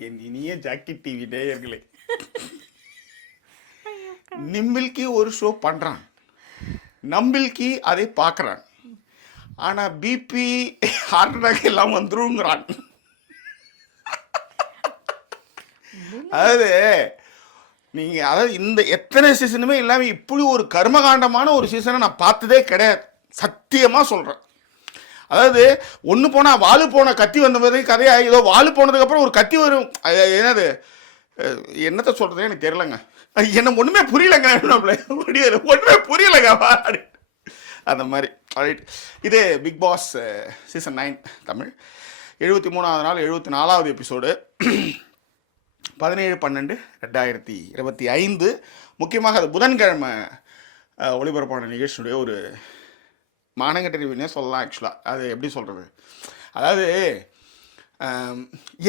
என் இனிய Jackie TV நேயர்களே, நிம்பிள்கி ஒரு ஷோ பண்றான், நம்பிள்கி அதை பார்க்கறான். ஆனா பிபி ஹார்ட் அட்டாக் எல்லாம் வந்துருங்கிறான். அதாவது நீங்க அதாவது இந்த எத்தனை சீசனுமே இல்லாம இப்படி ஒரு கர்மகாண்டமான ஒரு சீசனை நான் பார்த்ததே கிடையாது. சத்தியமா சொல்றேன். அதாவது ஒன்று போனால் வாழு போன கத்தி வந்த மாதிரி கதையா, ஏதோ வாழு போனதுக்கப்புறம் ஒரு கத்தி வரும். என்னது என்னத்தை சொல்கிறது எனக்கு தெரியலங்க. என்ன ஒன்றுமே புரியலைங்க. ஒன்றுமே புரியலைங்க அந்த மாதிரி. இது பிக் பாஸ் சீசன் 9 தமிழ் 73வது நாள் 74வது எபிசோடு 17/12/2025. முக்கியமாக அது புதன்கிழமை ஒளிபரப்பான நிகழ்ச்சியுடைய ஒரு மானங்கட்ட ரிவ்யூனே சொல்லலாம். ஆக்சுவலாக அது எப்படி சொல்கிறது, அதாவது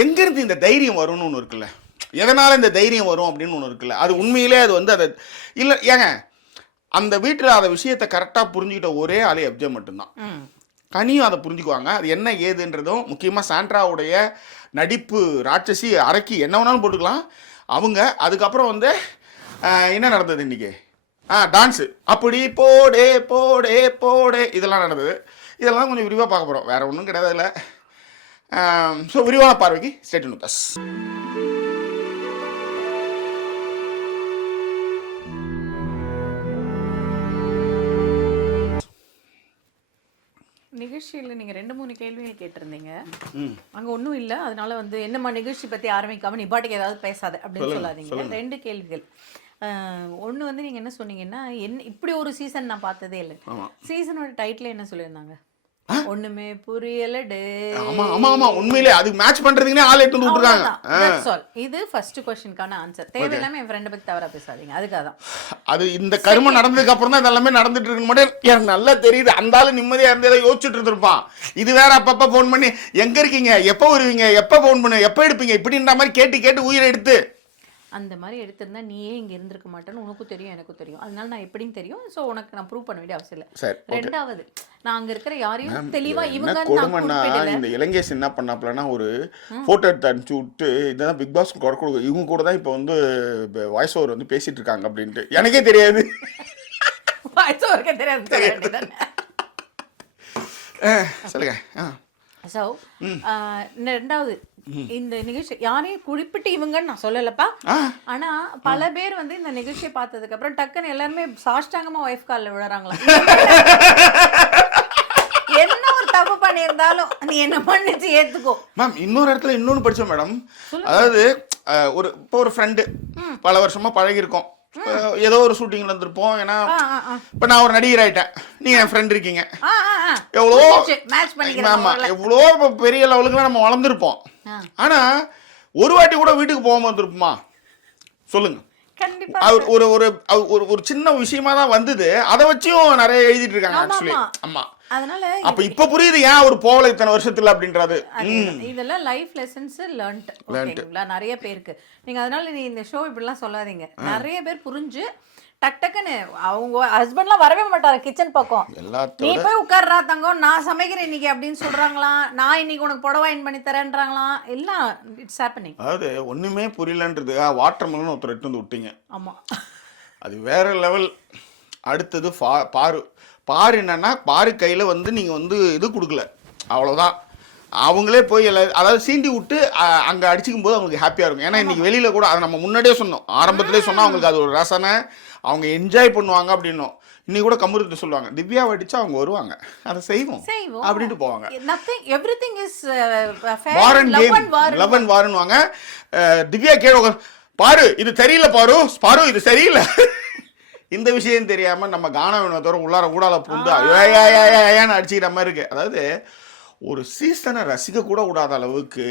எங்கேருந்து இந்த தைரியம் வரும்னு ஒன்று இருக்குல்ல, எதனால் இந்த தைரியம் வரும் அப்படின்னு ஒன்று இருக்குல்ல, அது உண்மையிலே அது வந்து அதை இல்லை ஏங்க அந்த வீட்டில் அந்த விஷயத்தை கரெக்டாக புரிஞ்சுக்கிட்ட ஒரே ஆளே எப்ஜே மட்டும்தான். கனியும் அதை புரிஞ்சுக்குவாங்க, அது என்ன ஏதுன்றதும். முக்கியமாக சாண்ட்ராவுடைய நடிப்பு ராட்சசி அரைக்கி என்ன வேணாலும் போட்டுக்கலாம் அவங்க. அதுக்கப்புறம் வந்து என்ன நடந்தது இன்றைக்கி, டான்ஸு அப்படி போடே போடே போடே இதெல்லாம் நடந்தது. இதெல்லாம் கொஞ்சம் விரிவாக பார்க்க போகிறோம், வேறு ஒன்றும் கிடையாது இல்லை. ஸோ விரிவான பார்வைக்கு ஸ்டே டியூன் வித் அஸ். நிகழ்ச்சியில் நீங்கள் 2-3 கேள்விகள் கேட்டிருந்தீங்க. அங்கே ஒன்றும் இல்லை, அதனால வந்து என்னம்மா நிகழ்ச்சி பற்றி ஆரம்பிக்காமல் நீ பாட்டுக்கு ஏதாவது பேசாத அப்படின்னு சொல்லாதீங்க. 2 கேள்விகள். ஒன்று வந்து நீங்கள் என்ன சொன்னீங்கன்னா, இப்படி ஒரு சீசன் நான் பார்த்ததே இல்லை. சீசனோட டைட்டில் என்ன சொல்லியிருந்தாங்க, ஒண்ணுமே புரியல டே. ஆமா ஆமா ஆமா, உண்மையிலே அது மேட்ச் பண்றதுக்குனே ஆள் எடுத்து விட்டுறாங்க. இது ஃபர்ஸ்ட் क्वेश्चनக்கான ஆன்சர். தேவையில்லாம என் ஃப்ரெண்ட் பத்தி தவறா பேசாதீங்க, அதுக்காக தான். அது இந்த கர்மம் நடந்ததுக்கு அப்புறம் தான் இதெல்லாமே நடந்துட்டு இருக்கு மட்டும் எனக்கு நல்லா தெரியுது. அந்த ஆளு நிம்மதியா இருந்ததை யோசிச்சுட்டு இருந்திருப்பான். இது வேற அப்பப்ப போன் பண்ணி எங்க இருக்கீங்க, எப்போ வருவீங்க, எப்போ போன் பண்ணு, எப்போ எடுப்பீங்க இப்படின்ற மாதிரி கேட்டு கேட்டு உயிரை எடுத்து அந்த மாதிரி எடுத்திருந்தா நீயே இங்க இருந்திருக்க மாட்டேன்னு உனக்கும் தெரியும் எனக்கும் தெரியும். அதனால நான் எப்படின்னு தெரியும். ஸோ உனக்கு நான் ப்ரூவ் பண்ண வேண்டிய அவசியம் இல்லை. 2வது, நான் அங்க இருக்கிற யாரையும் தெளிவா இவங்க இந்த இலங்கேஷ் என்ன பண்ணாப்லன்னா ஒரு போட்டோ எடுத்து அனுப்பிச்சு விட்டு இதான் பிக் பாஸ் இவங்க கூட தான் இப்போ வந்து வாய்ஸ் ஓவர் வந்து பேசிட்டு இருக்காங்க அப்படின்ட்டு எனக்கே தெரியாது. வாய்ஸ் ஓவருக்கே தெரியாது. சொல்லுங்க. ஸோ 2வது, இந்த நிகழ்ச்சி யாரையும் குறிப்பிட்டு இவங்கன்னு நான் சொல்லலப்பா. ஆனா பல பேர் வந்து இந்த நிகழ்ச்சியை பார்த்ததுக்கு அப்புறம் டக்குன்னு எல்லாருமே சாஷ்டாங்கமா ஒய்ஃப் காலில் விழுறாங்களா. என்ன ஒரு தப்பு பண்ணியிருந்தாலும் நீ என்ன மன்னிச்சு ஏத்துக்கோ மேம். இன்னொரு இடத்துல இன்னொன்னு படிச்சோம் மேடம். அதாவது இப்போ ஒரு ஃப்ரெண்டு பல வருஷமா பழகிருக்கோம், ஏதோ ஒரு ஷூட்டிங்ல இருந்திருப்போம். ஏன்னா இப்ப நான் ஒரு நடிகர் ஆயிட்டேன், நீங்க என் ஃப்ரெண்ட் இருக்கீங்க, எவ்வளோ எவ்வளோ பெரிய லெவலுக்குலாம் நம்ம வளர்ந்துருப்போம். ஆனா ஒரு வாட்டி கூட வீட்டுக்கு போகாம வந்துருப்போமா சொல்லுங்க. ஒரு ஒரு ஒரு சின்ன விஷயமா தான் வந்தது, அதை வச்சும் நிறைய எழுதிட்டு இருக்காங்க ஆக்சுவலி. ஆமா, அதனால அப்ப இப்ப புரியுது ஏன் ஒரு போகல இத்தனை வருஷத்துல அப்படின்றது. இதெல்லாம் லைஃப் லெசன்ஸ் லேர்ன்ட் நிறைய பேருக்கு. நீங்க அதனால நீ இந்த ஷோ இப்படிலாம் சொல்லாதீங்க. நிறைய பேர் புரிஞ்சு டக் டக்குன்னு அவங்க ஹஸ்பண்ட்லாம் வரவே மாட்டாரு கிச்சன் பக்கம். நீ போய் உட்கார்றா தங்கம், நான் சமைக்கிறேன் இன்னைக்கு அப்படின்னு சொல்றாங்களாம். நான் இன்னைக்கு உனக்கு புடவை வாங்கி பண்ணி தரேன்றாங்களாம். எல்லாம் இட்ஸ் ஹேப்பனிங். அதாவது ஒண்ணுமே புரியலன்றது வாட்டர் மெலன் ஒருத்தர் எடுத்து வந்து விட்டீங்க. ஆமா, அது வேற லெவல். அடுத்தது பாரு என்னன்னா, பாரு கையில் வந்து நீங்கள் வந்து இது கொடுக்கல, அவ்வளோதான். அவங்களே போய் அதாவது சீண்டி விட்டு அங்கே அடிச்சிக்கும் போது அவங்களுக்கு ஹாப்பியாக இருக்கும். ஏன்னா இன்றைக்கி வெளியில் கூட அதை நம்ம முன்னாடியே சொன்னோம், ஆரம்பத்திலே சொன்னால் அவங்களுக்கு அது ஒரு ரசனை, அவங்க என்ஜாய் பண்ணுவாங்க அப்படின்னும். இன்னைக்கு கூட கமுருத்து சொல்லுவாங்க, திவ்யாவை அடிச்சா அவங்க வருவாங்க, அதை செய்வோம் அப்படின்ட்டு போவாங்க. Love and வாருன்னுவாங்க. திவ்யா கேட்க பாரு இது தெரியல, பாரு இது சரியில்லை. இந்த விஷயம் தெரியாம நம்ம கானவினத்தோட உள்ளார ஊடால புந்து ஏன்னு அடிச்சுக்கிற மாதிரி இருக்கு. அதாவது ஒரு சீசனை ரசிக்க கூட கூடாத அளவுக்கு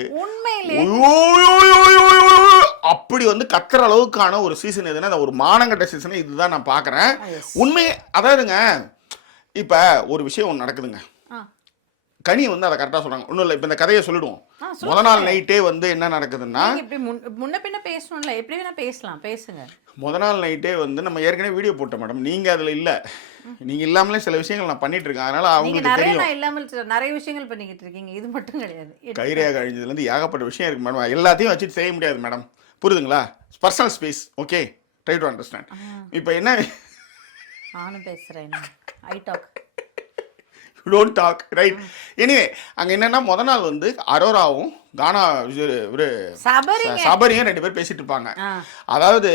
அப்படி வந்து கத்துற அளவுக்கான ஒரு சீசன் எதுனா ஒரு மானங்கட்ட சீசன் இதுதான் நான் பாக்குறேன். உண்மை அதாவதுங்க, இப்ப ஒரு விஷயம் ஒன்று நடக்குதுங்க, கனி வந்து அதை கரெக்டா சொல்றாங்க. ஒன்றும் இல்லை, இப்போ இந்த கதையை சொல்லிடுவோம். முதல் நாள் நைட்டே வந்து என்ன நடக்குதுன்னா, முன்ன பின்ன பேசணும்ல, எப்படி வேணா பேசலாம், பேசுங்க. முத நாள் நைட்டே வந்து நம்ம ஏற்கனவே வீடியோ போட்டோம் மேடம், நீங்க அதுல இல்ல, நீங்க இல்லாமலே சில விஷயங்கள் நான் பண்ணிட்டு இருக்கேன், அதனால நீங்க அவங்களுக்கு நிறைய தெரியும். நான் இல்லாமல் நிறைய விஷயங்கள் பண்ணிக்கிட்டு இருக்கீங்க, இது மட்டும் கிடையாது. கைரேகை அழிஞ்சதுல இருந்து ஏகப்பட்ட விஷயம் இருக்கு மேடம், எல்லாத்தையும் வச்சுட்டு செய்ய முடியாது மேடம், புரியுதுங்களா? Personal space, okay, try to understand. இப்போ என்ன, நானும் பேசுறேன், I talk don't talk right. Anyway அங்க என்னன்னா முத நாள் வந்து அரோராவும் கானா ஒரு சபரியும் 2 பேர் பேசிட்டு இருப்பாங்க. அதாவது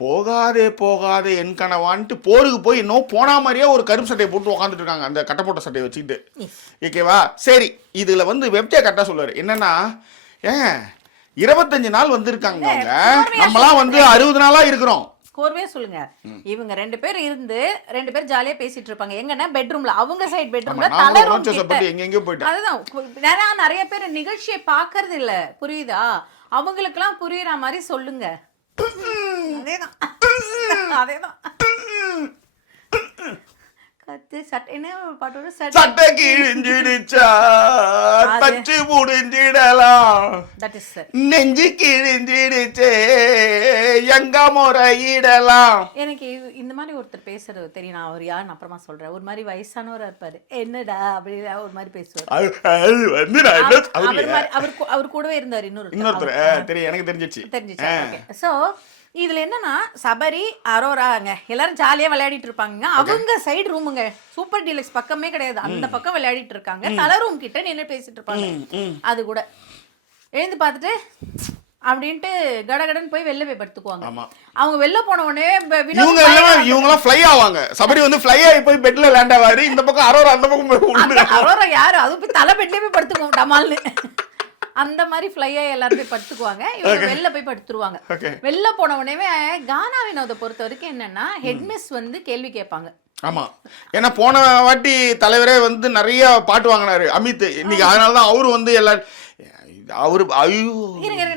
போகாதே போகாதே என் கனவான்ட்டு போருக்கு போய் இன்னும் போனா மாதிரியே ஒரு கருப்பு சட்டையை போட்டு உட்காந்துட்டு இருக்காங்க, அந்த கட்டை போட்ட சட்டையை வச்சுக்கிட்டு. ஓகேவா? சரி, இதுல வந்து வெப்டே கரெக்டா சொல்லுவாரு என்னன்னா, 25 நாள் வந்திருக்காங்க அவங்க, நம்மளாம் வந்து 60 நாளா இருக்கிறோம். கோர்வையா சொல்லுங்க, இவங்க 2 பேர் இருந்து 2 பேர் ஜாலியா பேசிட்டு இருப்பாங்க. எங்கன்னா பெட்ரூம்ல, அவங்க சைடு பெட்ரூம்ல தலை ரூம் கிட்ட. எங்கெங்க போயிட்டு அதுதான் நிறைய பேர் நிகழ்ச்சியை பாக்குறது இல்ல, புரியுதா? அவங்களுக்குலாம் புரியுற மாதிரி சொல்லுங்க. அதேதான் அதேதான். கத்து சட்டை என்ன பாட்டோட சட்டை கிழிஞ்சிடுச்சா தச்சு முடிஞ்சிடலாம், தட் இஸ் சார். நெஞ்சு கிழிஞ்சிடுச்சே எங்க முறையிடலாம். எனக்கு இந்த மாதிரி ஒருத்தர் பேசுறது தெரியும், நான் அவர் யாருன்னு அப்புறமா சொல்றேன். ஒரு மாதிரி வயசானவரா இருப்பாரு, என்னடா அப்படி ஒரு மாதிரி பேசுவார். அவர் கூடவே இருந்தார் இன்னொருத்தர், தெரியும், எனக்கு தெரிஞ்சிச்சு. சோ இதுல என்னன்னா, சபரி அரோராங்க எல்லாரும் ஜாலியா விளையாடிட்டு இருப்பாங்க. அவங்க சைடு ரூமுங்க, சூப்பர் டீலக்ஸ் பக்கமே கிடையாது, அந்த பக்கம் விளையாடிட்டு இருக்காங்க. தலை ரூம் கிட்ட நின்று பேசிட்டு இருப்பாங்க. அது கூட எழுந்து பார்த்துட்டு அப்படின்ட்டு கடகடன் போய் வெளில போய் படுத்துக்குவாங்க. அவங்க வெளில போன உடனே இவங்க ஃப்ளை ஆவாங்க. சபரி வந்து ஃப்ளை ஆகி போய் பெட்ல லேண்ட் ஆவாரு, இந்த பக்கம் அரோரா அந்த பக்கம். அரோரா யாரு, அது போய் தலை பெட்லயே போய் படுத்துக்குவோம் டமால்னு. அந்த மாதிரி ஃப்ளையா எல்லாரும் போய் படுத்துக்குவாங்க, இவங்க வெளில போய் படுத்துருவாங்க. வெளில போன உடனே கானா வினோதை பொறுத்த வரைக்கும் என்னன்னா, ஹெட்மிஸ் வந்து கேள்வி கேட்பாங்க. ஆமா, ஏன்னா போன வாட்டி தலைவரே வந்து நிறைய பாட்டு வாங்கினாரு அமித், இன்னைக்கு அதனாலதான் அவரு வந்து எல்லாரும் அவரு ஐயோ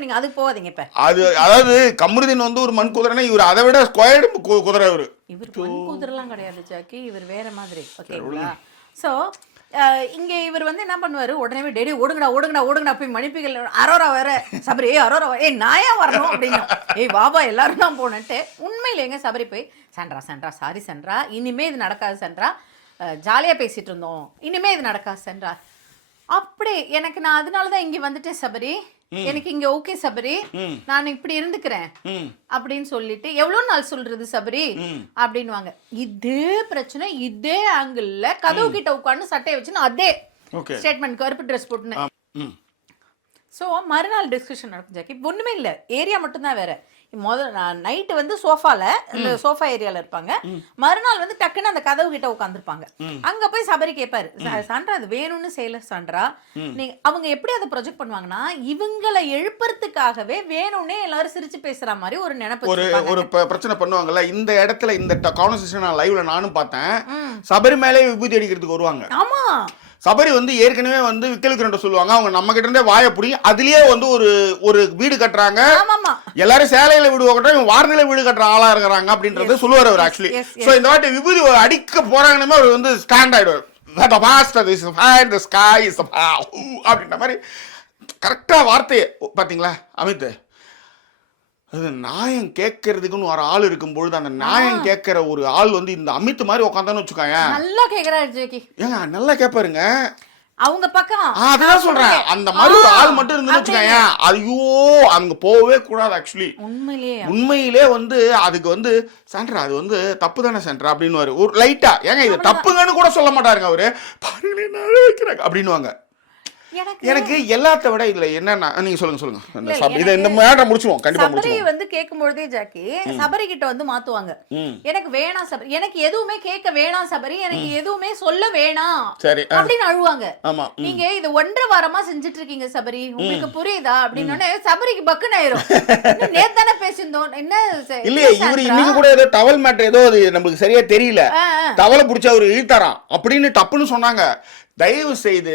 நீங்க அதுக்கு போவாதீங்க. இப்ப அது அதாவது கமருதீன் வந்து ஒரு மண் குதிரைனா, இவர் அதை விட ஸ்கொயர்டு குதிரை. இவர் மண் குதிரைலாம் கிடையாது ஜாக்கி, இவர் வேற மாதிரி. ஓகேங்களா? சோ இங்க இவர் வந்து என்ன பண்ணுவாரு, உடனே டெய்லி ஓடுங்கடா ஓடுங்கடா ஓடுங்கடா போய் மன்னிப்புகள். அரோரா வேற சபரி, அரோரா நாயா வரணும் அப்படின்னு, பாபா எல்லாரும் தான் போனேன்ட்டு. உண்மையில எங்க சபரி போய் சன்றா சன்றா சாரி சன்றா, இனிமே இது நடக்காது சன்றா, ஜாலியா பேசிட்டு இருந்தோம், இனிமே இது நடக்காது சன்றா. அப்படி எனக்கு நான் அதனாலதான் இங்க வந்துட்டேன் சபரி, எனக்கு இங்க ஓகே சபரி, நான் இப்படி இருந்துக்கிறேன் அப்படின்னு சொல்லிட்டு எவ்வளவு நாள் சொல்றது சபரி அப்படின்வாங்க. இதே பிரச்சனை இதே ஆங்கிள் கதவு கிட்ட உட்காந்து சட்டையை வச்சுன்னு அதே ஸ்டேட்மெண்ட் கருப்பு ட்ரெஸ் போட்டுன்னு. ஸோ மறுநாள் டிஸ்கஷன் நடக்கும் ஜாக்கி. ஒண்ணுமே இல்லை, ஏரியா மட்டும்தான் வேற. நைட்டு வந்து சோஃபால, இந்த சோஃபா ஏரியால இருப்பாங்க. மறுநாள் வந்து டக்குன்னு அந்த கதவு கிட்ட உட்காந்துருப்பாங்க. அங்க போய் சபரி கேட்பாரு, சான்றா அது வேணும்னு செய்யல சான்றா. நீங்க அவங்க எப்படி அதை ப்ரொஜெக்ட் பண்ணுவாங்கன்னா, இவங்களை எழுப்புறதுக்காகவே வேணும்னே எல்லாரும் சிரிச்சு பேசுற மாதிரி ஒரு நினைப்பு. ஒரு பிரச்சனை பண்ணுவாங்கல்ல, இந்த இடத்துல இந்த கான்வர்சேஷன் நான் லைவ்ல நானும் பார்த்தேன். சபரி மேலே விபூதி அடிக்கிறதுக்கு வருவாங்க. ஆமா, சபரி வந்து ஏற்கனவே வந்து விக்கலுக்கு சொல்லுவாங்க, அவங்க நம்ம கிட்ட இருந்தே வாயை புடி, அதுலயே வந்து ஒரு வீடு கட்டுறாங்க, எல்லாரும் சேலையில வீடு கட்டுறாங்க, வாரநிலை வீடு கட்டுற ஆளா இருக்கிறாங்க அப்படின்றது சொல்லுவார் அவர் ஆக்சுவலி. சோ இந்த வாட்டி விபூதி அடிக்க போறாங்கன்னு அவர் வந்து ஸ்டாண்ட் ஆயிடுவார், அப்படின்ற மாதிரி கரெக்டா வார்த்தையை பாத்தீங்களா அமித். அது நியாயம் கேட்கறதுக்குன்னு ஒரு ஆள் இருக்கும்பொழுது, அந்த நியாயம் கேட்கிற ஒரு ஆள் வந்து இந்த அமித் மாதிரி உட்காந்தான்னு வச்சுக்காங்க, நல்லா கேக்குறாரு. ஏங்க நல்லா கேட்பாருங்க அவங்க பக்கம். அதுதான் சொல்றேன், அந்த மாதிரி ஒரு ஆள் மட்டும் இருந்துன்னு வச்சுக்காங்க, ஐயோ அங்க போகவே கூடாது ஆக்சுவலி. உண்மையிலே வந்து அதுக்கு வந்து சென்டர் அது வந்து தப்பு தானே சென்டர் அப்படின்னு ஒரு லைட்டா, ஏங்க இது தப்புங்கன்னு கூட சொல்ல மாட்டாருங்க அவரு, பாருங்களேன் வைக்கிறாங்க அப்படின்னுவாங்க. எனக்கு எல்லாத்த விட இதுல என்னன்னா, நீங்க சொல்லுங்க இத இந்த மேட்டர் முடிச்சுவோம் கண்டிப்பா. சபரி வந்து கேக்கும்போதே ஜாக்கி சபரி கிட்ட வந்து மாத்துவாங்க, எனக்கு வேணாம் சபரி, எனக்கு எதுவுமே கேட்க வேணாம் சபரி, எனக்கு எதுவுமே சொல்ல வேணாம் சரி அப்படின்னு அழுவாங்க. நீங்க இது 1.5 வாரமா செஞ்சுட்டு இருக்கீங்க சபரி, உங்களுக்கு புரியுதா அப்படின்னு சபரிக்கு பக்குன்னு ஆயிரும். நேத்தானே பேசியிருந்தோம் என்ன இல்லையா, இவரு இன்னைக்கு கூட ஏதோ டவல் மேட்டர் ஏதோ அது நமக்கு சரியா தெரியல, டவலை பிடிச்ச அவரு இழுத்தாராம் அப்படின்னு டப்புன்னு சொன்னாங்க. தயவு செய்து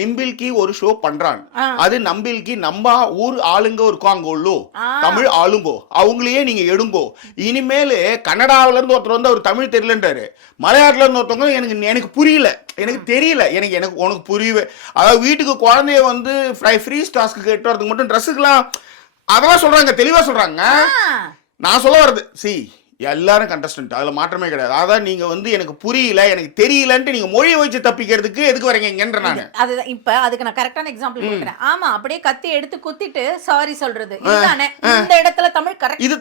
நிம்பில்கி ஒரு ஷோ பண்றான், அது நம்பில்கி நம்ம ஊர் ஆளுங்க இருக்காங்கோ, தமிழ் ஆளுங்கோ, அவங்களையே நீங்க எடுங்கோ. இனிமேல் கன்னடாவில இருந்து ஒருத்தர் வந்து அவர் தமிழ் தெரியலன்றாரு, மலையாளத்துல இருந்து ஒருத்தவங்க எனக்கு புரியல, எனக்கு தெரியல, எனக்கு உனக்கு புரியவே. அதாவது வீட்டுக்கு குழந்தைய வந்து ஃப்ரீ ஸ்டாஸ்க்கு கேட்டு வரதுக்கு மட்டும் ட்ரெஸ்ஸுக்கெல்லாம் அதெல்லாம் சொல்றாங்க, தெளிவா சொல்றாங்க. நான் சொல்ல வர்றது எல்லாரும் கண்டஸ்டன்ட், அதுல மாற்றமே கிடையாது. அதான் நீங்க வந்து எனக்கு புரியல, எனக்கு தெரியலன்ட்டு நீங்க மொழியை வச்சு தப்பிக்கிறதுக்கு எதுக்கு வரீங்கன்ற நான் அதுதான் இப்ப அதுக்கு நான் கரெக்டான எக்ஸாம்பிள் கொடுக்குறேன். ஆமா, அப்படியே கத்தி எடுத்து குத்திட்டு சாரி சொல்றது இதுதானே இந்த இடத்துல தமிழ் கரெக்ட். இது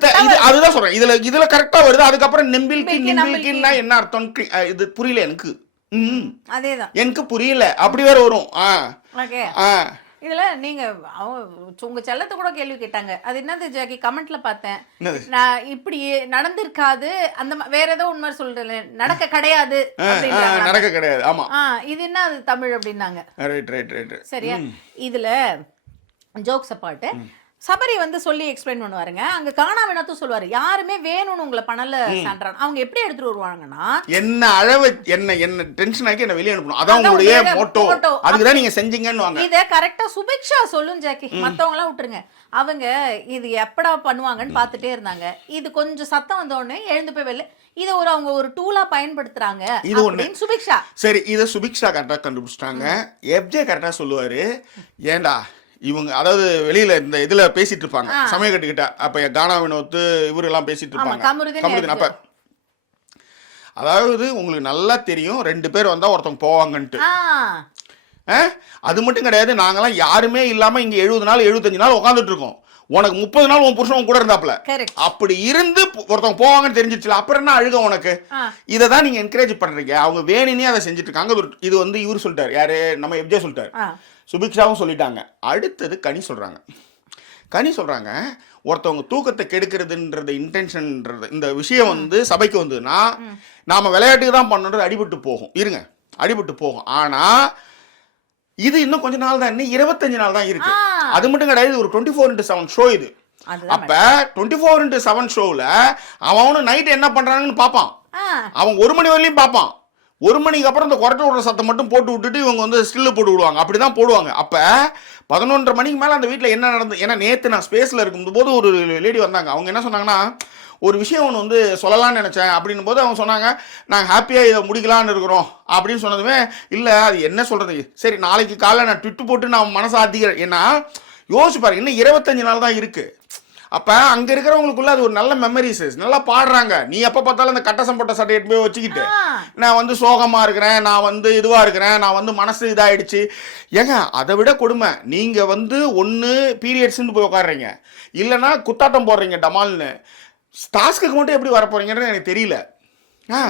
அதுதான் சொல்றேன். இதுல கரெக்டா வருது. அதுக்கப்புறம் நெம்பில்கின்னா என்ன அர்த்தம் இது புரியல எனக்கு. அதேதான் எனக்கு புரியல, அப்படி வேற வரும். ஓகே, இதுல நீங்க உங்க செல்லத்தை கூட கேள்வி கேட்டாங்க. அது என்னது ஜாக்கி, கமெண்ட்ல பார்த்தேன், நான் இப்படி நடந்திருக்காது, அந்த வேற ஏதோ உண்மை சொல்றேன், நடக்க கிடையாது, நடக்க கிடையாது. ஆமா, இது என்ன அது தமிழ் அப்படின்னாங்க. சரியா, இதுல ஜோக்ஸ் அப்பார்ட் சபரி வந்து சொல்லி எக்ஸ்பிளைன் பண்ணுவாருங்க. அங்க காணா வினத்தும் சொல்லுவாரு, யாருமே வேணும்னு உங்களை பண்ணல சான்றான். அவங்க எப்படி எடுத்துட்டு வருவாங்கன்னா, என்ன அளவு என்ன டென்ஷன் ஆக்கி என்ன வெளியே அனுப்பணும், அதான் உங்களுடைய மோட்டோ, அதுக்குதான் நீங்க செஞ்சீங்கன்னு. இத கரெக்டா சுபிக்ஷா சொல்லும் ஜாக்கி, மத்தவங்க எல்லாம் விட்டுருங்க. அவங்க இது எப்படா பண்ணுவாங்கன்னு பாத்துட்டே இருந்தாங்க. இது கொஞ்சம் சத்தம் வந்த உடனே எழுந்து போய் வெளில, இதை அவங்க ஒரு டூலா பயன்படுத்துறாங்க அப்படின்னு சுபிக்ஷா. சரி, இதை சுபிக்ஷா கரெக்டா கண்டுபிடிச்சிட்டாங்க. எப்ஜே கரெக்டா சொல்லுவாரு, ஏண்டா இவங்க அதாவது வெளியில இந்த இதுல பேசிட்டு இருப்பாங்க சமய கட்டுக்கிட்ட, அப்ப கானா வினோத்து இவரு எல்லாம் பேசிட்டு இருப்பாங்க. அப்ப அதாவது உங்களுக்கு நல்லா தெரியும் 2 பேர் வந்தா ஒருத்தவங்க போவாங்கன்ட்டு. அது மட்டும் கிடையாது, நாங்கெல்லாம் யாருமே இல்லாம இங்க 70 நாள் 75 நாள் உட்காந்துட்டு இருக்கோம். உனக்கு 30 நாள் உன் புருஷன் கூட இருந்தாப்ல, அப்படி இருந்து ஒருத்தவங்க போவாங்கன்னு தெரிஞ்சிச்சுல, அப்புறம் என்ன அழுக உனக்கு? இதை தான் நீங்க என்கரேஜ் பண்றீங்க. அவங்க வேணுனே அதை செஞ்சுட்டு இருக்காங்க. இது வந்து இவரு சொல்லிட்டாரு, யாரு, நம்ம எப்ஜே சொல்லிட்டாரு, சுபிக்ஷாவும் சொல்லிட்டாங்க. அடுத்தது கனி சொல்றாங்க, ஒருத்தவங்க தூக்கத்தை கெடுக்கிறதுன்றது இன்டென்ஷன்ன்றது இந்த விஷயம் வந்து சபைக்கு வந்ததுன்னா நாம விளையாட்டுக்கு தான் பண்ணணுன்றது அடிபட்டு போகும். ஆனா இது இன்னும் கொஞ்ச நாள் தான், இன்னும் 25 நாள் தான் இருக்கு. அது மட்டும் கிடையாது, ஒரு 24x7 ஷோ இது. அப்ப 24x7 ஷோல அவனும் நைட் என்ன பண்றாங்கன்னு பாப்பான். அவன் 1 மணி வரையிலும் பாப்பான். 1 மணிக்கு அப்புறம் இந்த குரட்டை விடுற சத்தம் மட்டும் போட்டு விட்டுட்டு இவங்க வந்து ஸ்டில்லு போட்டு விடுவாங்க. அப்படிதான் போடுவாங்க. அப்ப 11:30 மணிக்கு மேல அந்த வீட்டில் என்ன நடந்தது? ஏன்னா நேற்று நான் ஸ்பேஸ்ல இருக்கும்போது ஒரு லேடி வந்தாங்க. அவங்க என்ன சொன்னாங்கன்னா, ஒரு விஷயம் ஒன்று வந்து சொல்லலாம்னு நினைச்சேன் அப்படின்னும் போது அவங்க சொன்னாங்க, நாங்கள் ஹாப்பியா இதை முடிக்கலான்னு இருக்கிறோம் அப்படின்னு சொன்னதுமே, இல்லை அது என்ன சொல்றது, சரி நாளைக்கு காலைல நான் ட்விட்டு போட்டு நான் மனசை ஆத்திக்கிறேன். ஏன்னா யோசிச்சு பாருங்க, இன்னும் 25 நாள் தான் இருக்கு. அப்ப அங்க இருக்கிறவங்களுக்குள்ள அது ஒரு நல்ல மெமரிஸ், நல்லா பாடுறாங்க. நீ எப்ப பார்த்தாலும் அந்த கட்ட சம்பட்ட சட்டையை போய் வச்சுக்கிட்டு நான் வந்து சோகமா இருக்கிறேன், நான் வந்து இதுவா இருக்கிறேன், நான் வந்து மனசு இதாயிடுச்சு. ஏங்க அதை விட கொடுமை, நீங்க வந்து ஒன்னு பீரியட்ஸ்ன்னு போய் உட்காடுறீங்க, இல்லைன்னா குத்தாட்டம் போடுறீங்க டமால்னு. டாஸ்க்கு மட்டும் எப்படி வர போறீங்கன்னு எனக்கு தெரியல.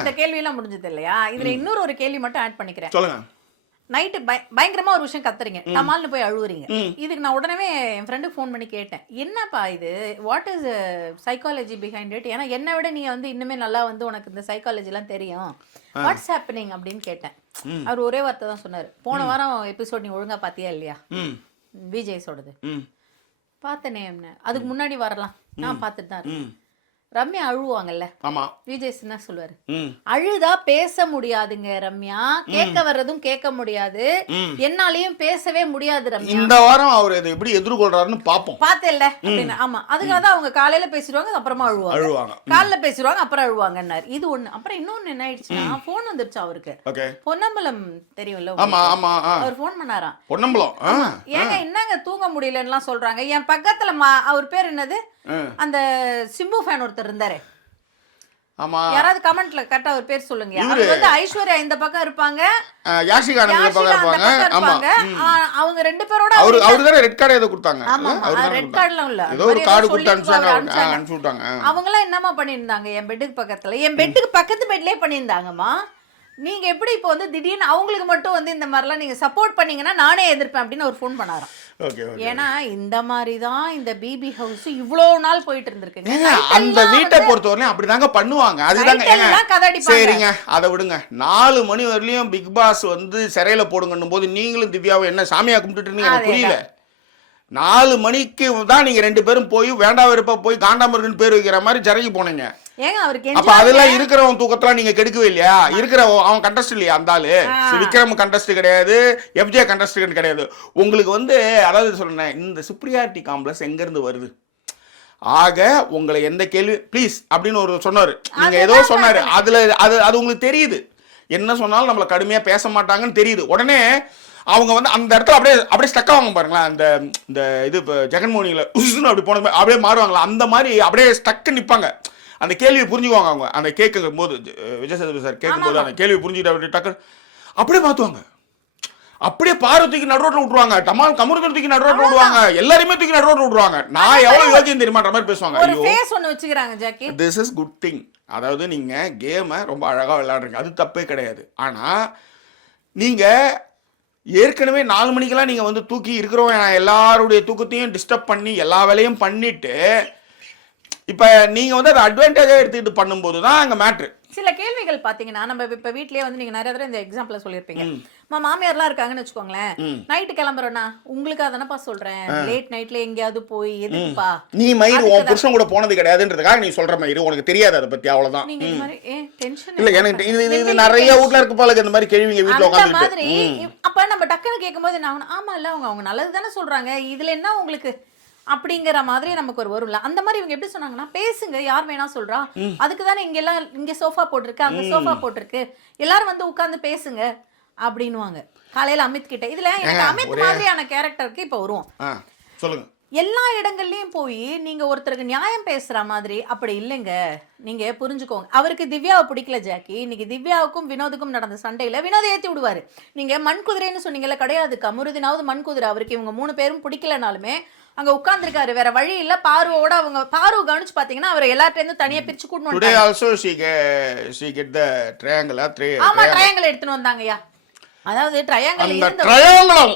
இந்த கேள்வி எல்லாம் முடிஞ்சது இல்லையா? இதுல இன்னொரு ஒரு கேள்வி மட்டும் ஆட் பண்ணிக்கிறேன். சொல்லுங்க. நைட்டு பயங்கரமா ஒரு விஷயம் கத்துறீங்க, டமால்னு போய் அழுவுறீங்க. இதுக்கு நான் உடனே என் ஃப்ரெண்டுக்கு ஃபோன் பண்ணி கேட்டேன், என்னப்பா இது, what is psychology behind it? ஏன்னா என்னை விட நீ வந்து இன்னுமே நல்லா வந்து உனக்கு இந்த சைக்காலஜி எல்லாம் தெரியும், வாட்ஸ் ஹேப்பனிங் அப்படின்னு கேட்டேன். அவர் ஒரே வார்த்தை தான் சொன்னாரு, போன வாரம் எபிசோட் நீ ஒழுங்கா பாத்தியா இல்லையா, விஜய்ஸோடது பார்த்தனே. அதுக்கு முன்னாடி வரலாம், நான் பார்த்துட்டு தான் இருக்கேன். ரம்யா அழுவாங்கல்ல, ஆமா, விஜய் என்ன சொல்லுவாரு, அழுதா பேச முடியாதுங்க ரம்யா, கேட்க வர்றதும் கேட்க முடியாது, என்னாலயும் பேசவே முடியாது ரம்யா. இந்த வாரம் அவர் எப்படி எதிர்கொள்றாருன்னு பாப்போம். பார்த்தேல்ல அப்படின்னு. ஆமா, அதுக்காக தான் அவங்க காலையில பேசிடுவாங்க, அப்புறமா அழுவாங்க, காலைல பேசிடுவாங்க, அப்புறம் அழுவாங்கன்னாரு. இது ஒண்ணு. அப்புறம் இன்னொன்னு என்ன ஆயிடுச்சுன்னா, போன் வந்துருச்சு அவருக்கு. பொன்னம்பலம் தெரியும்ல, அவர் போன் பண்ணாராம். பொன்னம்பலம் ஏங்க என்னங்க தூங்க முடியலன்னு சொல்றாங்க. என் பக்கத்துல அவர் பேர் என்னது, அந்த சிம்பு ஃபேன் ஒருத்தர் இருந்தாரு, ஆமா, யாராவது கமெண்ட்ல கரெக்ட்டா ஒரு பேர் சொல்லுங்க. அது வந்து ஐஸ்வர்யா இந்த பக்கம் இருப்பாங்க, யாஷிகா அந்த பக்கம் இருப்பாங்க. அவங்க 2 பேரோட அவரு தான் ரெட் கார்டு ஏதோ கொடுத்தாங்க. ஆமா, ரெட் கார்டுல இல்ல, ஏதோ ஒரு கார்டு கொடுத்து அனுப்பிட்டாங்க. அவங்க எல்லாம் என்னமா பண்ணிருந்தாங்க, என் பெட்டுக்கு பக்கத்துல, என் பெட்டுக்கு பக்கத்து பெட்லயே பண்ணிருந்தாங்கம்மா. நீங்க எப்படி இப்போ வந்து திடீர்னு அவங்களுக்கு மட்டும் வந்து இந்த மாதிரிலாம் நீங்க சப்போர்ட் பண்ணீங்கன்னா நானே எதிர்ப்பேன் அப்படின்னு ஒரு ஃபோன் பண்ணாராம். ஏன்னா இந்த மாதிரி தான் இந்த பிபி ஹவுஸ் இவ்வளவு நாள் போயிட்டு இருந்திருக்குங்க. அந்த வீட்டை பொறுத்தவரையும் அப்படிதாங்க பண்ணுவாங்க. அதுதாங்க. சரிங்க, அதை விடுங்க. 4 மணி வரலையும் பிக் பாஸ் வந்து சிறையில போடுங்கன்னும் போது நீங்களும் திவ்யாவும் என்ன சாமியா கும்பிட்டுட்டு இருந்தீங்க, எனக்கு புரியல. 4 மணிக்கு தான் நீங்க 2 பேரும் போய் வேண்டா வெறுப்பா போய் காண்டாமிருகன் பேர் வைக்கிற மாதிரி ஜறங்கி போனீங்க. அப்ப அதெல்லாம் இருக்கிறவன் தூக்கத்தெல்லாம் நீங்க கெடுக்கவே இல்லையா? இருக்கிற அவன் கண்டஸ்ட் இல்லையா? அந்த ஆளு விக்ரம் கண்டஸ்ட் கிடையாது, எஃப்ஜே கண்டஸ்ட் கிடையாது. உங்களுக்கு வந்து அதாவது சொல்றேன், இந்த சுப்ரியாரிட்டி காம்ப்ளெக்ஸ் எங்க இருந்து வருது? ஆக உங்களை எந்த கேள்வி ப்ளீஸ் அப்படின்னு ஒரு சொன்னாரு, நீங்க ஏதோ சொன்னாரு, அதுல அது உங்களுக்கு தெரியுது. என்ன சொன்னாலும் நம்மள கடுமையா பேச மாட்டாங்கன்னு தெரியுது. உடனே அவங்க வந்து அந்த இடத்துல அப்படியே ஸ்டக் ஆவாங்க பாருங்களேன். அந்த இந்த இது இப்போ ஜெகன்மோனியில் உசுன்னு அப்படி போன அப்படியே மாறுவாங்களா, அந்த மாதிரி அப்படியே ஸ்டக்கு நிற்பாங்க. அந்த கேள்வியை புரிஞ்சுக்குவாங்க அவங்க. அந்த கேட்கும் போது விஜய் சேதுபதி சார் கேட்கும்போது அந்த கேள்வியை புரிஞ்சுக்கிட்டு அப்படி டக்கு அப்படியே மாற்றுவாங்க. அப்படியே பார்வை தூக்கி நடுரோட்டில் விட்டுருவாங்க, கமருதன் தூக்கி நடுரோட்டில் விடுவாங்க, எல்லாருமே தூக்கி நடுரோட்டில் விடுவாங்க. நான் எவ்வளவு யோகியம் தெரியுமான்ற மாதிரி பேசுவாங்க. ஐயோ, திஸ் இஸ் குட் திங். அதாவது நீங்க கேமை ரொம்ப அழகா விளையாடுறீங்க, அது தப்பே கிடையாது. ஆனா நீங்க ஏற்கனவே 4 மணிக்கெல்லாம் நீங்க வந்து தூக்கி இருக்கிறவங்க எல்லாருடைய தூக்கத்தையும் டிஸ்டர்ப் பண்ணி எல்லா வேலையும் பண்ணிட்டு இப்ப நீங்க வந்து அதை அட்வான்டேஜா எடுத்துக்கிட்டு பண்ணும்போது தான் அங்க மேட்ரு. சில கேள்விகள் பாத்தீங்கன்னா நம்ம இப்ப வீட்லயே வந்து நீங்க நிறைய தடவை இந்த எக்ஸாம்பிள் சொல்லிருப்பீங்க. மாமியார்லாம் இருக்காங்கன்னு வச்சுக்கோங்களேன், நைட்டு கிளம்புறோம்னா உங்களுக்கு அதானப்பா சொல்றேன், லேட் நைட்ல எங்கேயாவது போய் எதுக்குப்பா நீ மயிர் உன் புருஷன் கூட போனது கிடையாதுன்றதுக்காக நீ சொல்ற மயிர் உனக்கு தெரியாது அதை பத்தி, அவ்வளவுதான். நீங்க இந்த மாதிரி டென்ஷன் இல்ல எனக்கு இது நிறைய வீட்ல இருக்கு போல இந்த மாதிரி கேள்விங்க வீட்ல உட்கார்ந்து மாதிரி. அப்ப நம்ம டக்குன்னு கேட்கும்போது நான் ஆமா இல்ல அவங்க நல்லது தானே சொல்றாங்க, இதுல என்ன உங்களுக்கு அப்படிங்கிற மாதிரி நமக்கு ஒரு வரும்ல. அந்த மாதிரி இவங்க எப்படி சொன்னாங்கன்னா, பேசுங்க, யார் வேணா சொல்றா, அதுக்கு தானே இங்க எல்லாம் இங்க சோஃபா போட்டிருக்கு, அங்க சோஃபா போட்டிருக்கு, எல்லாரும் வந்து உட்கார்ந்து பேசுங்க அப்படின்னுவாங்க. காலையில அமித் கிட்ட இதுல எனக்கு அமித் மாதிரியான கேரக்டருக்கு இப்ப வருவோம். சொல்லுங்க. எல்லா இடங்கள்லயும் போய் நீங்க ஒருத்தருக்கு நியாயம் பேசுற மாதிரி அப்படி இல்லைங்க. நீங்க புரிஞ்சுக்கோங்க, அவருக்கு திவ்யாவை பிடிக்கல ஜாக்கி. இன்னைக்கு திவ்யாவுக்கும் வினோதுக்கும் நடந்த சண்டையில வினோதை ஏத்தி விடுவாரு. நீங்க மண் குதிரைன்னு சொன்னீங்கல்ல, கிடையாது, கமருதினாவது மண் குதிரை. அவருக்கு இவங்க 3 பேரும் பிடிக்கலனாலுமே அங்க உட்கார்ந்திருக்காரு, வேற வழி இல்ல. பார்வோட அவங்க பார்வை கவனிச்சு பாத்தீங்கன்னா அவர் எல்லார்ட்ட இருந்து தனியா பிரிச்சு கூட்டணும். Today also she get the triangle. ஆமா, ட்ரையாங்கிள் எடுத்துட்டு வந்தாங்கயா. அதாவது ட்ரையாங்கிள் இருந்த ட்ரையாங்கிள்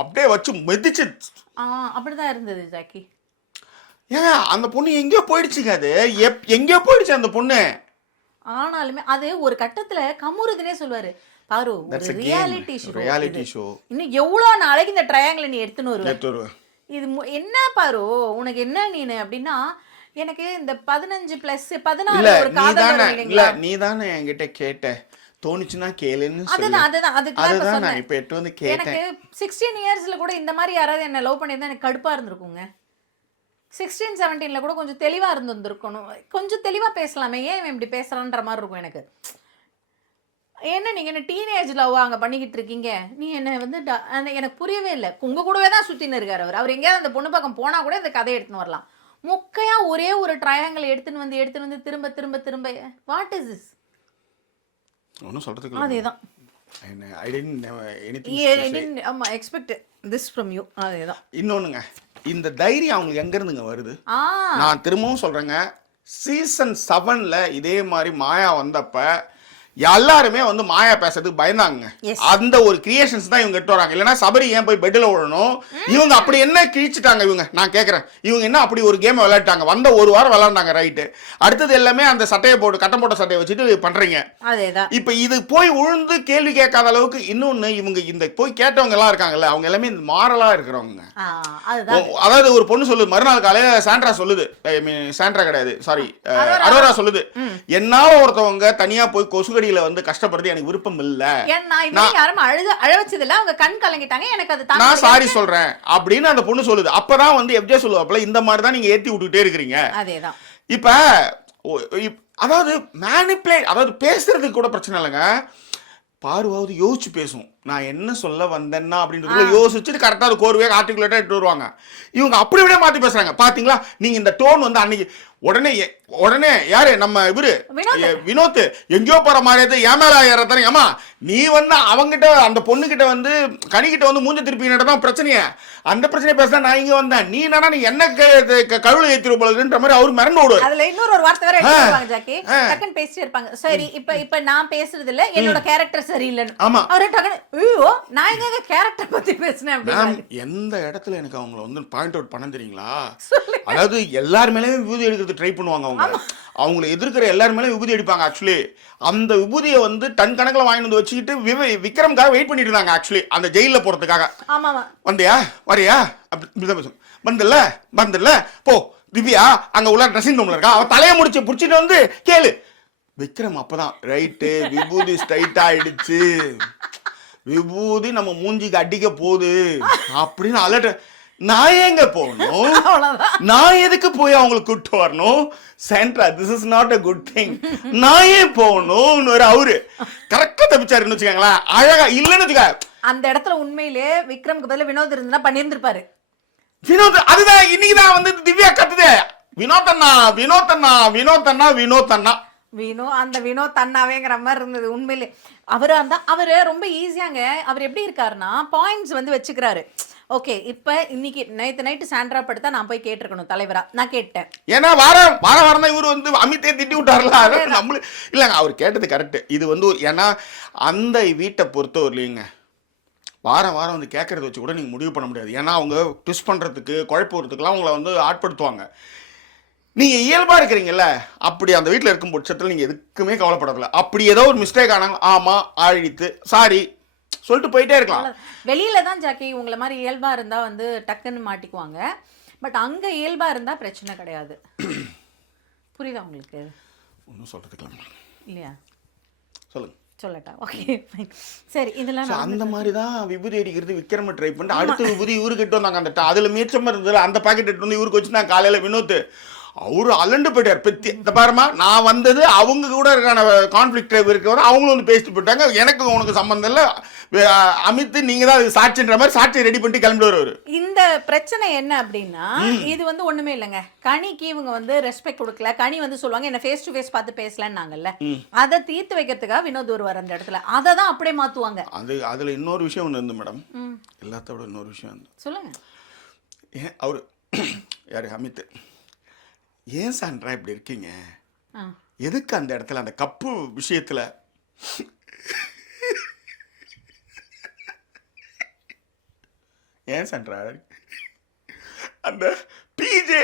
அப்படியே வச்சு மிதிச்சு அப்படிதான் இருந்தது ஜாக்கி. ஏங்க அந்த பொண்ணு எங்கேயோ போயிடுச்சுங்க, அது எங்கேயோ போயிடுச்சு அந்த பொண்ணு. ஆனாலுமே அது ஒரு கட்டத்துல கமுருதுனே சொல்லுவாரு, பாரு ஒரு ரியாலிட்டி ஷோ, இன்னும் எவ்வளவு நாளைக்கு இந்த ட்ரையாங்கிள் நீ எடுத்துன்னு வருவ, இது என்ன பாரு உனக்கு என்ன நீனு அப்படின்னா. எனக்கு இந்த 15+14 ஒரு காதல் இல்ல, நீ தானே என்கிட்ட கேட்ட, தோணுச்சுன்னா கேளுன்னு சொல்லு. அதுதான் நான் இப்ப எட்டு வந்து கேட்டேன். எனக்கு 16 இயர்ஸ்ல கூட இந்த மாதிரி யாராவது என்ன லவ் பண்ணியிருந்தா எனக்கு கடுப்பா இருந்திருக்குங்க. 16-17ல கூட கொஞ்சம் தெளிவா இருந்திருக்கணும், கொஞ்சம் தெளிவா பேசலாமே, ஏன் இப்படி பேசுறான்ற மாதிரி இருக்கும் எனக்கு. என்ன நீங்க என்ன டீனேஜ் லவ் அங்க பண்ணிக்கிட்டு இருக்கீங்க, நீ என்ன வந்து எனக்கு புரியவே இல்லை. உங்க கூடவே தான் சுத்தின்னு இருக்காரு அவர் எங்கேயாவது அந்த பொண்ணு பக்கம் போனா கூட இந்த கதையை எடுத்துன்னு வரலாம். மொக்கையா ஒரே ஒரு ட்ரையாங்கிள் எடுத்துன்னு வந்து திரும்ப திரும்ப திரும்ப வாட் இஸ் திஸ்? ஒன்னும் சொல்றதுக்கு அதேதான். I didn't expect this from you. அதேதான். இன்னொன்னுங்க, இந்த தைரியம் அவங்களுக்கு எங்க இருந்துங்க வருது? நான் திரும்பவும் சொல்றேங்க, சீசன் 7ல இதே மாதிரி மாயா வந்தப்ப எல்லாருமே வந்து மாயா பேசுறதுக்கு பயந்தாங்க. அந்த ஒரு கிரியேஷன்ஸ் தான் இவங்க எடுத்து வராங்க. இல்லைன்னா சபரி ஏன் போய் பெட்டில் விடணும், இவங்க அப்படி என்ன கிழிச்சிட்டாங்க இவங்க? நான் கேட்கறேன், இவங்க என்ன அப்படி ஒரு கேம் விளையாட்டாங்க? வந்த ஒரு வாரம் விளையாண்டாங்க, ரைட்டு. அடுத்தது எல்லாமே அந்த சட்டையை போட்டு கட்டம் போட்ட சட்டையை வச்சுட்டு பண்றீங்க. இப்ப இது போய் உழுந்து கேள்வி கேட்காத அளவுக்கு. இன்னொன்னு, இவங்க இந்த போய் கேட்டவங்க எல்லாம் இருக்காங்கல்ல, அவங்க எல்லாமே மாரலா இருக்கிறவங்க. அதாவது ஒரு பொண்ணு சொல்லுது, மறுநாள் காலையில சாண்ட்ரா சொல்லுது, சாண்ட்ரா கிடையாது சாரி அரோரா சொல்லுது, என்னால ஒருத்தவங்க தனியா போய் கொசுகடி வந்து கஷ்டப்படுறது எனக்கு விருப்பம் இல்ல, நான் சாரி சொல்றேன் அப்படின்னு அந்த பொண்ணு சொல்லுது. அப்பதான் வந்து FJ சொல்லுவாப்ல, இந்த மாதிரி தான் நீங்க ஏத்தி விட்டுட்டே இருக்கிறீங்க. இப்ப அதாவது மேனிபுலேட், அதாவது பேசுறதுக்கு கூட பிரச்சனை இல்லைங்க. பார்வாவது யோசிச்சு பேசும், நான் என்ன சொல்ல வந்தேன்னா அப்படின்றது யோசிச்சுட்டு கரெக்டா அது கோர்வையாக ஆர்டிகுலேட்டா எடுத்து வருவாங்க. இவங்க அப்படி விட மாத்தி பேசுறாங்க. பாத்தீங்களா நீங்க இந்த டோன் வந்து அன்னைக்கு உடனே யாரு நம்ம இவரு வினோத் எங்கேயோ போற மாதிரி என் மேல ஏறத்தானே. ஏமா நீ வந்து அவங்கிட்ட அந்த பொண்ணுகிட்ட வந்து கனிக்கிட்ட வந்து மூஞ்ச திருப்பிக்கிட்ட தான் பிரச்சனைய, அந்த பிரச்சனையை பேச நான் இங்க வந்தேன், நீ என்னன்னா நீ என்ன கழுவுல ஏத்திரு போலதுன்ற மாதிரி அவரு மிரண்டு ஓடு. அதுல இன்னொரு ஒரு வார்த்தை வேற எடுத்துவாங்க ஜாக்கி, டக்குன்னு பேசிட்டே இருப்பாங்க. சரி இப்ப நான் பேசுறது இல்ல, என்னோட கேரக்டர் சரியில்லைன்னு. ஆமா, அவரே டக்குன்னு ஐயோ நான் எங்க கேரக்டர் பத்தி பேசுனேன் அப்படின்னு. எந்த இடத்துல எனக்கு அவங்கள வந்து பாயிண்ட் அவுட் பண்ண தெரியுங்களா? அதாவது எல்லார் மேலேயும் விபூதி எடுக்கிறது ட்ரை பண்ணுவாங்க. அவங்களை எதிர்க்கிற எல்லாரும் மேலே விபூதி அடிப்பாங்க. ஆக்சுவலி அந்த விபூதியை வந்து டன் கணக்கில் வாங்கி வந்து வச்சுக்கிட்டு விக்ரம்காக வெயிட் பண்ணிட்டு இருந்தாங்க. ஆக்சுவலி அந்த ஜெயில போறதுக்காக. வந்தியா வரியா அப்படி வந்துடல போ திவ்யா அங்க உள்ள ட்ரெஸ்ஸிங் ரூம்ல இருக்கா, அவ தலையை புடிச்சிட்டு வந்து கேளு. விக்ரம் அப்பதான் ரைட்டு, விபூதி ஸ்ட்ரைட் ஆயிடுச்சு, விபூதி நம்ம மூஞ்சிக்கு அடிக்க போகுது அப்படின்னு அலர்ட். நான் ஏங்க போகணும்? அவ்வளவுதான். நான் எதுக்கு போய் அவங்களுக்கு கூப்பிட்டு வரணும்? Sandra, this is not a good thing. நான் ஏன் போகணும்? அவரு கரெக்டா தப்பிச்சாருன்னு வச்சுக்கோங்களேன். அழகா இல்லன்னு வச்சுக்க. அந்த இடத்துல உண்மையிலே விக்ரம்க்கு பதிலா வினோத் இருந்தா பண்ணியிருந்திருப்பாரு. வினோத், அதுதான் இன்னைக்குதான் வந்து திவ்யா கத்துது. வினோத் அண்ணா, வினோத் அண்ணா, வினோத் அண்ணா, வினோத் அண்ணா. அந்த வினோத் அண்ணாவேங்கிற மாதிரி இருந்தது உண்மையிலே. அவரு ரொம்ப ஈஸியாங்க. அவர் எப்படி இருக்காருன்னா பாயிண்ட்ஸ் வந்து வச்சுக்கிறாரு. ஓகே, இப்ப இன்னைக்கு நைட்டு சாண்ட்ரா படுத்தா நான் போய் கேட்டிருக்கணும் தலைவரா, நான் கேட்டேன். ஏன்னா வாரம் தான் இவரு வந்து அமித்தே திட்டி விட்டார்ல. நம்மளு இல்லைங்க, அவர் கேட்டது கரெக்ட். இது வந்து ஏன்னா அந்த வீட்டை பொறுத்தவரையிலைங்க வாரம் வந்து கேட்கறத வச்சு கூட நீங்க முடிவு பண்ண முடியாது. ஏன்னா அவங்க ட்விஸ்ட் பண்றதுக்கு குழப்பறதுக்குலாம் அவங்கள வந்து ஆட்படுத்துவாங்க. நீங்க இயல்பா இருக்கிறீங்கல்ல, அப்படி அந்த வீட்டில் இருக்கும் பட்சத்தில் நீங்க எதுக்குமே கவலைப்படல. அப்படி ஏதோ ஒரு மிஸ்டேக் ஆனாங்க, ஆமா ஆழித்து சாரி சொல்லிட்டு போயிட்டே இருக்கலாம். வெளியில தான் ஜாக்கி உங்களை மாதிரி இயல்பா இருந்தா வந்து டக்குன்னு மாட்டிக்குவாங்க. பட் அங்க இயல்பா இருந்தா பிரச்சனை கிடையாது. புரியுதா உங்களுக்கு? ஒன்றும் சொல்றதுக்கலாம் இல்லையா? சொல்லுங்க. சொல்லட்டா? ஓகே சரி. இதெல்லாம் அந்த மாதிரி தான் விபூதி அடிக்கிறது விக்ரம ட்ரை பண்ணிட்டு அடுத்த விபூதி இவருக்கு கிட்ட வந்தாங்க. அந்த அதுல மீச்சமா இருந்தது அந்த பாக்கெட் எடுத்து வந்து இவருக்கு வச்சு நான் காலையில வினோத் அவரு அலண்டு போயிட்டார். பெத்தி இந்த பாருமா, நான் வந்தது அவங்க கூட இருக்கான கான்ஃபிளிக்ட் இருக்கிறவரை அவங்களும் வந்து பேசிட்டு போயிட்டாங்க. எனக்கு உனக்கு சம்பந்தம் இல்லை, அமித் நீங்க தான் சாட்சின்ற மாதிரி சாட்சியை ரெடி பண்ணிட்டு கிளம்பிடுவார். இந்த பிரச்சனை என்ன அப்படின்னா, இது வந்து ஒண்ணுமே இல்லைங்க. கனிக்கு இவங்க வந்து ரெஸ்பெக்ட் கொடுக்கல. கனி வந்து சொல்லுவாங்க என்ன ஃபேஸ் டு ஃபேஸ் பார்த்து பேசலன்னாங்கல்ல, அதை தீர்த்து வைக்கிறதுக்காக வினோத் வருவார் அந்த இடத்துல. அதை தான் அப்படியே மாத்துவாங்க. அதுல இன்னொரு விஷயம் ஒன்று இருந்து மேடம், எல்லாத்தோட இன்னொரு விஷயம் சொல்லுங்க. ஏன் அவரு யாரு அமித், ஏன் சாண்ட்ரா இப்படி இருக்கீங்க? எதுக்கு அந்த இடத்துல அந்த கப்பு விஷயத்துல ஏன் சாண்ட்ரா அந்த பிஜே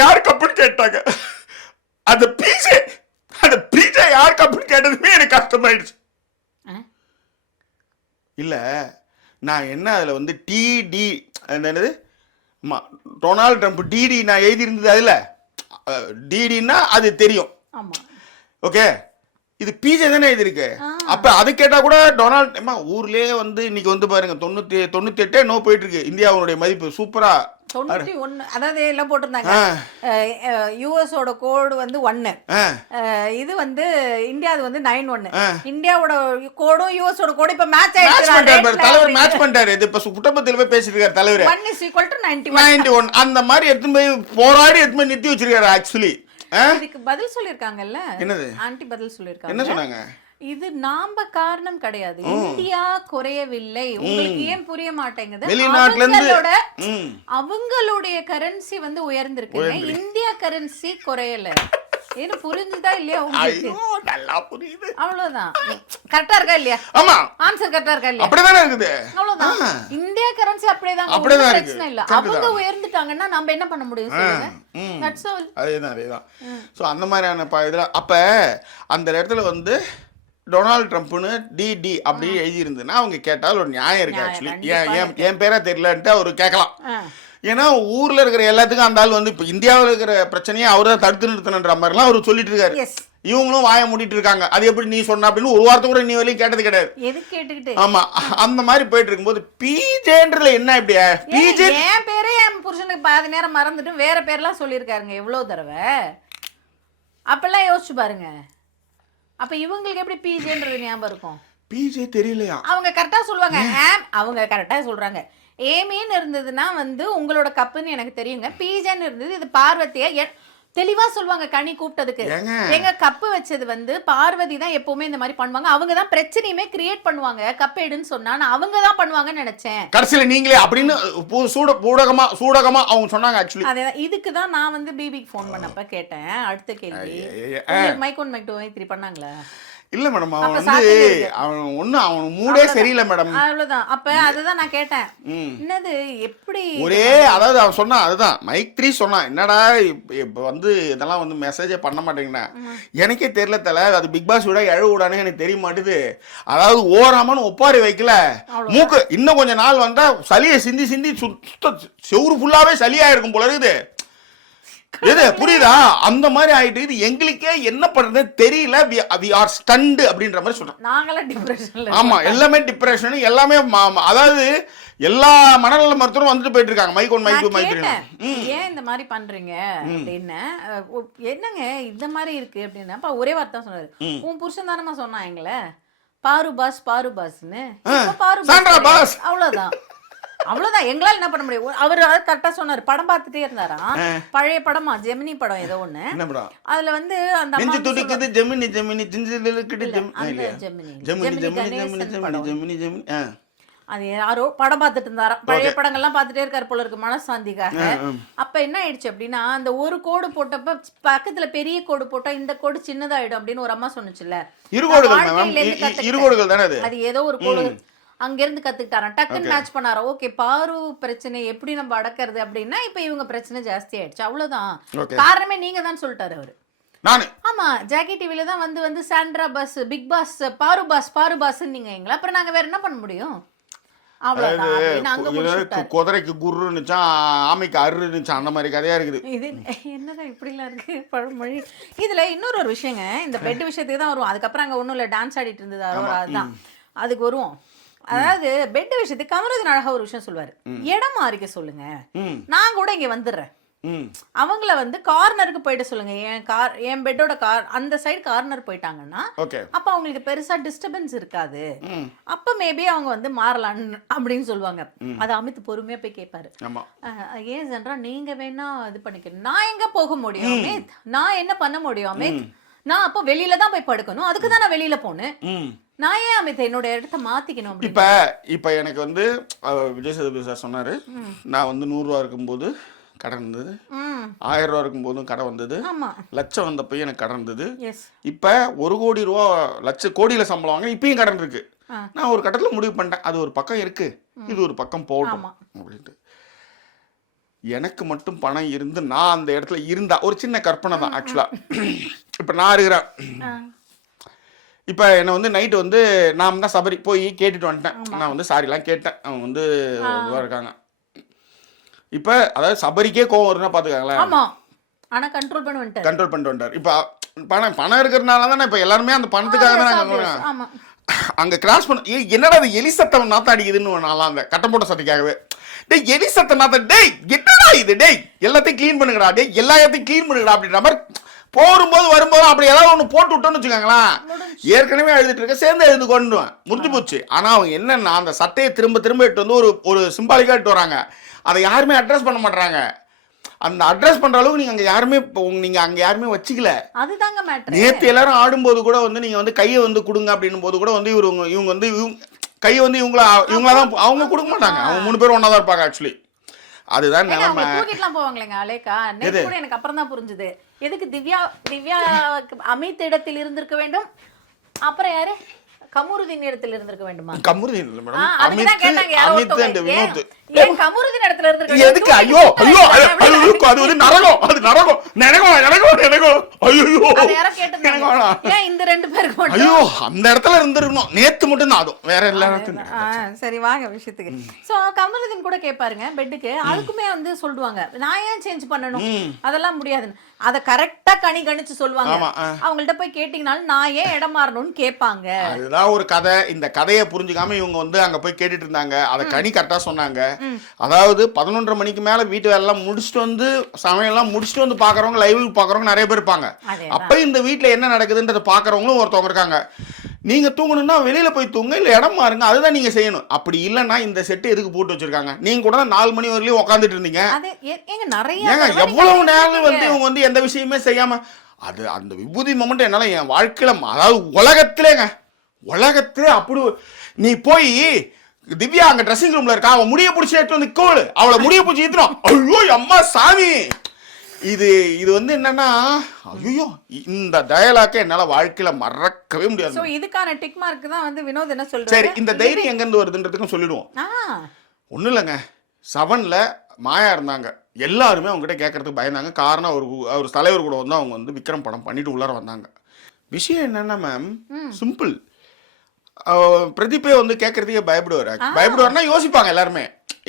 யார் கப்புன்னு கேட்டாங்க. அந்த பிஜே யார் கப்புன்னு கேட்டதுமே எனக்கு கஷ்டமாயிடுச்சு. இல்ல நான் என்ன அதுல வந்து டிடி என்னது டொனால்ட் ட்ரம்ப் டிடி நான் எழுதி இருந்தது. அதுல டிடின்னா அது தெரியும். ஓகே, இது பிஜே தானே எழுதிருக்கு. அப்ப அது கேட்டா கூட டொனால்ட் ஊர்லயே வந்து இன்னைக்கு வந்து பாருங்க 98 நோ போயிட்டு இருக்கு. இந்தியாவுடைய மதிப்பு சூப்பரா 91. அதாவது எல்லாம் போட்டிருந்தாங்க. யூஎஸோட கோடு வந்து 1, இது வந்து இந்தியாவது வந்து 91. இந்தியாவோட கோடும் யூஎஸோட கோடும் இப்ப மேட்ச் ஆயிடுச்சு. தலைவர் மேட்ச் பண்ணிட்டாரு. இது இப்ப குட்டப்பத்தில் போய் பேசிட்டு இருக்காரு தலைவர். 1 அந்த மாதிரி எடுத்து போய் போராடி எடுத்து போய் நிறுத்தி வச்சிருக்காரு. ஆக்சுவலி இதுக்கு பதில் சொல்லிருக்காங்கல்ல. என்னது ஆன்டி பதில் சொல்லிருக்காங்க. என்ன சொன்னாங்க? இது நாம காரணம் கிடையாது, இந்தியா குறையவில்லை. உங்களுக்கு ஏன் புரிய மாட்டேங்குது? அவங்களுடைய கரன்சி வந்து உயர்ந்திருக்கு, இந்தியா கரன்சி குறையல. ஏன்னு புரிஞ்சுதா இல்லையா உங்களுக்கு? நல்லா புரியுது. அவ்வளவுதான். கரெக்டா இருக்கா இல்லையா? ஆமா, ஆன்சர் கரெக்டா இருக்கா இல்லையா? அப்படியே இருக்குது. அவ்வளவுதான். இந்தியா கரன்சி அப்படியே தான் பிரச்சனை இல்ல. அவங்க உயர்ந்துட்டாங்கன்னா நம்ம என்ன பண்ண முடியும் சொல்லுங்க? That's all. அதேதான். சோ அந்த மாதிரியான இதுல அப்ப அந்த இடத்துல வந்து டொனால்ட் ட்ரம்ப்னு டிடி அப்படி எழுதி இருந்ததுன்னா அவங்க கேட்டால் ஒரு நியாயம் இருக்கு. ஆக்சுவலி என் பேரா தெரியலன்ட்டு அவரு கேட்கலாம். ஏன்னா ஊர்ல இருக்கிற எல்லாத்துக்கும் அந்த ஆள் வந்து இப்ப இந்தியாவில் இருக்கிற பிரச்சனையை அவரை தடுத்து நிறுத்தணுன்ற மாதிரிலாம் அவரு சொல்லிட்டு இருக்காரு. இவங்களும் வாய மூடிட்டு இருக்காங்க. அது எப்படி நீ சொன்ன அப்படின்னு ஒரு வார்த்தை கூட நீ வரையும் கேட்டது கிடையாது. ஆமா, அந்த மாதிரி போயிட்டு இருக்கும்போது பிஜேன்றதுல என்ன இப்படி பிஜே என் பேரே என் புருஷனுக்கு பாதி நேரம் மறந்துட்டு வேற பேர்லாம் சொல்லியிருக்காருங்க எவ்வளவு தடவை. அப்பெல்லாம் யோசிச்சு பாருங்க. அப்ப இவங்களுக்கு எப்படி பிஜேன்றது ஞாபகம் இருக்கும்? பிஜே தெரியலையா? அவங்க கரெக்டா சொல்லுவாங்க. அவங்க கரெக்டா சொல்றாங்க. ஏமேன்னு இருந்ததுன்னா வந்து உங்களோட கப்புன்னு எனக்கு தெரியுங்க. பிஜேன்னு இருந்தது இது பார்வதியா தெளிவா சொல்லுவாங்க. கனி கூப்பிட்டதுக்கு எங்க கப்பு வச்சது வந்து பார்வதி தான் எப்பவுமே இந்த மாதிரி பண்ணுவாங்க. அவங்க தான் பிரச்சனையுமே கிரியேட் பண்ணுவாங்க. கப் எடுன்னு சொன்னா நான் அவங்க தான் பண்ணுவாங்கன்னு நினைச்சேன். கடைசியில நீங்களே அப்படின்னு சூடகமா அவங்க சொன்னாங்க. ஆக்சுவலி அதேதான். இதுக்கு தான் நான் வந்து பிபிக்கு ஃபோன் பண்ணப்ப கேட்டேன். அடுத்த கேள்வி, மைக் 1 மைக் 2 மைக் 3 பண்ணாங்களா? இல்ல மேடம், அவன் வந்து அவன் மூடே சரியில்லை மேடம். அவ்வளவுதான். அப்ப அதுதான் நான் கேட்டேன், என்னது எப்படி ஒரே அதாவது அவன் சொன்னான். அதுதான் மைக் 3 சொன்னான். என்னடா இப்ப வந்து இதெல்லாம் வந்து மெசேஜே பண்ண மாட்டேங்கண்ணா. எனக்கே தெரியல தலை, அது பிக் பாஸ் விட எழவு விடானே எனக்கு தெரிய மாட்டுது. அதாவது ஓராமன்னு ஒப்பாரி வைக்கல, மூக்கு இன்னும் கொஞ்ச நாள் வந்தா சளியை சிந்தி செவுறு ஃபுல்லாவே சளியா இருக்கும் போல இருக்குது. எது புரியுதா? அந்த மாதிரி ஆயிட்டு இது எங்களுக்கே என்ன பண்றது தெரியல. வி ஆர் ஸ்டண்ட் அப்படின்ற மாதிரி சொல்றோம். நாங்களாம் டிப்ரெஷன்ல. ஆமா, எல்லாமே டிப்ரெஷன், எல்லாமே அதாவது எல்லா மனநல மருத்துவரும் வந்துட்டு போயிட்டு இருக்காங்க. மைக்கு ஏன் இந்த மாதிரி பண்றீங்க அப்படின்னு. என்னங்க இந்த மாதிரி இருக்கு அப்படின்னா ஒரே வார்த்தை சொன்னாரு, உன் புருஷன் தானமா சொன்னாங்களே பாரு பாஸ்ன்னு. பாரு அவ்வளவுதான். அவ்வளவுதான். எங்களால என்ன பண்ண முடியும்? அவரு கரெக்டா சொன்னாரு. படம் பார்த்துட்டே இருந்தாரா, பழைய படமா ஜெமினி படம் ஏதோ ஒண்ணு. அதுல வந்து அந்த அது யாரோ படம் பார்த்துட்டு இருந்தாராம். பழைய படங்கள்லாம் பார்த்துட்டே இருக்காரு போல இருக்கு மனசாந்திக்காக. அப்ப என்ன ஆயிடுச்சு அப்படின்னா, அந்த ஒரு கோடு போட்டப்ப பக்கத்துல பெரிய கோடு போட்டா இந்த கோடு சின்னதாயிடும் அப்படின்னு ஒரு அம்மா சொன்னுச்சுல்ல. அது ஏதோ ஒரு கோடு அங்க இருந்து கத்துக்கிட்டாராம். டக்குன்னு மேட்ச் பண்ணாரா. ஓகே, பாரு பிரச்சனை எப்படி நம்ம அடக்கிறது அப்படின்னா இப்ப இவங்க பிரச்சனை ஜாஸ்தி ஆயிடுச்சு. அவ்வளவுதான். காரணமே நீங்க தான் சொல்லிட்டாரு அவரு. ஆமா, ஜாக்கி டிவில தான் வந்து சாண்ட்ரா பாஸ், பிக் பாஸ், பாரு பாஸ் நீங்க எங்களை. அப்புறம் நாங்க வேற என்ன பண்ண முடியும்? குதிரைக்கு குருன்னுச்சா, ஆமைக்கு அருன்னுச்சா, அந்த மாதிரி கதையா இருக்குது. இது என்னதான் இப்படி எல்லாம் இருக்கு பழமொழி. இதுல இன்னொரு விஷயங்க, இந்த பெட் விஷயத்துக்கு தான் வருவோம். அதுக்கப்புறம் அங்க ஒண்ணும் இல்ல, டான்ஸ் ஆடிட்டு இருந்தது அதுதான், அதுக்கு வருவோம். அதாவது பெட் விஷயத்துக்கு கமருதீன் அழகா ஒரு விஷயம் சொல்லுவாரு, இடம் மாறிக்க சொல்லுங்க, நான் கூட இங்க வந்துடுறேன். அவங்கள வந்து கார்னருக்கு போயிட்டு சொல்லுங்க. என் பெட்டோட அந்த சைடு கார்னர் போயிட்டாங்கன்னா அப்ப அவங்களுக்கு பெருசா டிஸ்டர்பன்ஸ் இருக்காது. அப்ப மேபி அவங்க வந்து மாறலாம் அப்படின்னு சொல்லுவாங்க. அது அமித் பொறுமையா போய் கேட்பாரு. ஏன் சென்றா நீங்க வேணா இது பண்ணிக்கணும், நான் எங்க போக முடியும் அமித்? நான் என்ன பண்ண முடியும் அமித்? நான் அப்ப வெளியில தான் போய் படுக்கணும், அதுக்கு தான் நான் வெளியில போனேன். நான் ஏன் அமித் என்னோட இடத்த மாத்திக்கணும்? இப்ப எனக்கு வந்து விஜய் சேதுபதி சார் சொன்னாரு, நான் வந்து 100 ரூபா இருக்கும்போது கடன் இருந்தது, 1000 ரூபா இருக்கும் போதும் கடன் வந்தது, லட்சம் வந்தப்பயும் எனக்கு கடன் இருந்தது, இப்ப 1 கோடி ரூபா கோடியில சம்பளம் வாங்க இப்பயும் கடன் இருக்கு. நான் ஒரு கட்டத்துல முடிவு பண்ணிட்டேன், அது ஒரு பக்கம் இருக்கு, இது ஒரு பக்கம் போகணும் அப்படின்ட்டு. எனக்கு மட்டும் பணம் இருந்து நான் அந்த இடத்துல இருந்தா, ஒரு சின்ன கற்பனை தான் ஆக்சுவலா. இப்ப நான் இருக்கிறேன், இப்ப என்ன வந்து நைட்டு வந்து நான் தான் சபரி போய் கேட்டுட்டு வந்துட்டேன். நான் வந்து சாரிலாம் கேட்டேன், அவங்க வந்து இருக்காங்க. இப்ப அதாவது சபரிக்கே கோவம் வருதுன்னா பாத்துக்காங்களேன். கண்ட்ரோல் பண்ணிட்டு வந்துட்டார். இப்ப பணம் இருக்கிறதுனால தானே இப்ப எல்லாருமே அந்த பணத்துக்காக தான் அங்க கிராஸ் பண்ண. என்னடா அது எலி சத்தம் நாத்தம் அடிக்குதுன்னு நான்லாம் அந்த கட்டம் போட்ட சட்டைக்காகவே, டேய் எலி சத்தம் நாத்தம், டேய் என்னடா இது, டேய் எல்லாத்தையும் கிளீன் பண்ணுங்கடா, டேய் எல்லாத்தையும் கிளீன் பண்ணுங்கடா அப்படின்ற மாதிரி போகும்போது வரும்போது அப்படி ஏதாவது ஒன்று போட்டு விட்டோன்னு வச்சுக்காங்களேன். ஏற்கனவே எழுதிட்டு இருக்க சேர்ந்து எழுந்து கொண்டு முடிஞ்சு போச்சு. ஆனா அவங்க என்னன்னா அந்த சட்டையை திரும்ப திரும்ப இட்டு வந்து ஒரு சிம்பாலிக்கா இட்டு வராங்க. அதை யாருமே அட்ரஸ் பண்ண மாட்டாங்க. அந்த அட்ரஸ் பண்ற அளவுக்கு நீங்க அங்க யாருமே வச்சுக்கல. அதுதாங்க மேட்டர். நேத்து எல்லாரும் ஆடும்போது கூட வந்து நீங்க வந்து கையை வந்து கொடுங்க அப்படின்னும் போது கூட வந்து இவங்க வந்து கையை வந்து இவங்களாதான் அவங்க கொடுக்க மாட்டாங்க. அவங்க 3 பேரும் ஒன்னா தான் இருப்பாங்க ஆக்சுவலி. அதுதான் நிலைமை. தூக்கிட்டுலாம் போவாங்களேங்க அலேக்கா. கூட எனக்கு அப்புறம் தான் புரிஞ்சுது எதுக்கு திவ்யா அமித் இடத்தில் இருந்திருக்க வேண்டும், அப்புறம் யாரு கமருதீன் இடத்துல இருந்திருக்க வேண்டுமா? கமருதீன் இல்ல மேடம், அமித் அண்ட் வினோத். ஏன் கமருதீன் இடத்துல இருந்திருக்க? எதுக்கு? ஐயோ அது வந்து நரகம், அது நரகம். ஐயோ அது யாரோ கேட்டாங்க. ஏன் இந்த 2 பேருக்கு மட்டும்? ஐயோ அந்த இடத்துல இருந்திருக்கணும். நேத்து மட்டும் தான் அதுவும், வேற எல்லா சரி வாங்க விஷயத்துக்கு. சோ கமருதீன் கூட கேட்பாருங்க பெட்டுக்கு. அதுக்குமே வந்து சொல்லுவாங்க நான் ஏன் சேஞ்ச் பண்ணணும், அதெல்லாம் முடியாதுன்னு. அத கரெக்டா கணிச்சு சொல்லுவாங்க. அவங்கள்ட்ட போய் கேட்டீங்கனாலும் நான் ஏன் இடம் மாறணும்னு கேட்பாங்க. அதுதான் ஒரு கதை. இந்த கதையை புரிஞ்சுக்காம இவங்க வந்து அங்க போய் கேட்டுட்டு இருந்தாங்க. அதை கனி கரெக்டா சொன்னாங்க. அதாவது 11:30 மணிக்கு மேல வீட்டு வேலை எல்லாம் முடிச்சுட்டு வந்து சமையல்லாம் முடிச்சுட்டு வந்து பாக்குறவங்க, லைவ் பாக்குறவங்க நிறைய பேர் இருப்பாங்க. அப்ப இந்த வீட்டுல என்ன நடக்குதுன்றத பாக்குறவங்களும் ஒருத்தவங்க இருக்காங்க. நீங்க தூங்கணும்னா வெளியில போய் தூங்க, இல்ல இடம் மாறுங்க, அதுதான் நீங்க செய்யணும். அப்படி இல்லைன்னா இந்த செட்டு எதுக்கு போட்டு வச்சிருக்காங்க? நீங்க கூட 4 மணி வரையிலும் உட்காந்துட்டு இருந்தீங்க. எவ்வளவு நேரம் வந்து இவங்க வந்து எந்த விஷயமே செய்யாம அது அந்த விபூதி மொமெண்ட் என்னால என் வாழ்க்கையில, அதாவது உலகத்திலே அப்படி நீ போய் திவ்யா அங்க ட்ரெஸ்ஸிங் ரூம்ல இருக்கா, அவன் முடிய பிடிச்சி எடுத்து வந்து கோல், அவளை முடிய பிடிச்சி ஏத்துறோம். ஐயோ அம்மா சாமி, இது வந்து என்னன்னா, ஐயோ இந்த டயலாக்க என்னால வாழ்க்கையில மறக்கவே முடியாது. சோ இதுக்கான டிக் மார்க் தான் வந்து வினோத் என்ன சொல்றாரு. சரி, இந்த தைரியம் எங்க இருந்து வருதுன்றதுக்கும் சொல்லிடுவோம். ஒண்ணும் இல்லைங்க, 7ல மாயா இருந்தாங்க. எல்லாருமே அவங்க கிட்ட கேட்கறதுக்கு பயந்தாங்க. காரணம் அவர் தலைவர் கூட வந்து அவங்க வந்து விக்ரம் படம் பண்ணிட்டு உள்ளார வந்தாங்க. விஷயம் என்னன்னா மேம், சிம்பிள். பிரதீப்பே வந்து கேட்கறதுக்கே பயப்படுவார்னா யோசிப்பாங்க எல்லாருமே.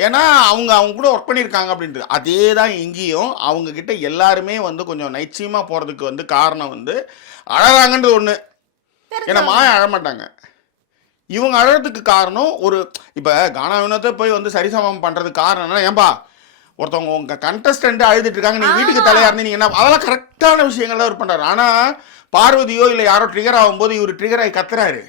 ஏன்னா அவங்க கூட ஒர்க் பண்ணியிருக்காங்க அப்படின்றது. அதே தான் இங்கேயும் அவங்கக்கிட்ட எல்லாருமே வந்து கொஞ்சம் நைச்சியமாக போகிறதுக்கு வந்து காரணம் வந்து அழகாங்கன்றது ஒன்று. ஏன்னா மாயா அழமாட்டாங்க. இவங்க அழகிறதுக்கு காரணம் ஒரு இப்போ கானா வினோத்தை போய் வந்து சரிசமம் பண்ணுறதுக்கு காரணம் என்ன, ஏன்பா ஒருத்தவங்க உங்கள் கண்டஸ்டன்ட் அழுதுட்டு இருக்காங்க, நீங்கள் வீட்டுக்கு தலையாக இருந்து நீங்கள் என்ன, அதெல்லாம் கரெக்டான விஷயங்கள் தான் அவர் பண்ணுறாரு. ஆனால் பார்வதியோ இல்லை யாரோ ட்ரிகர் ஆகும்போது இவர் ட்ரிகர் ஆகி கத்துறாரு.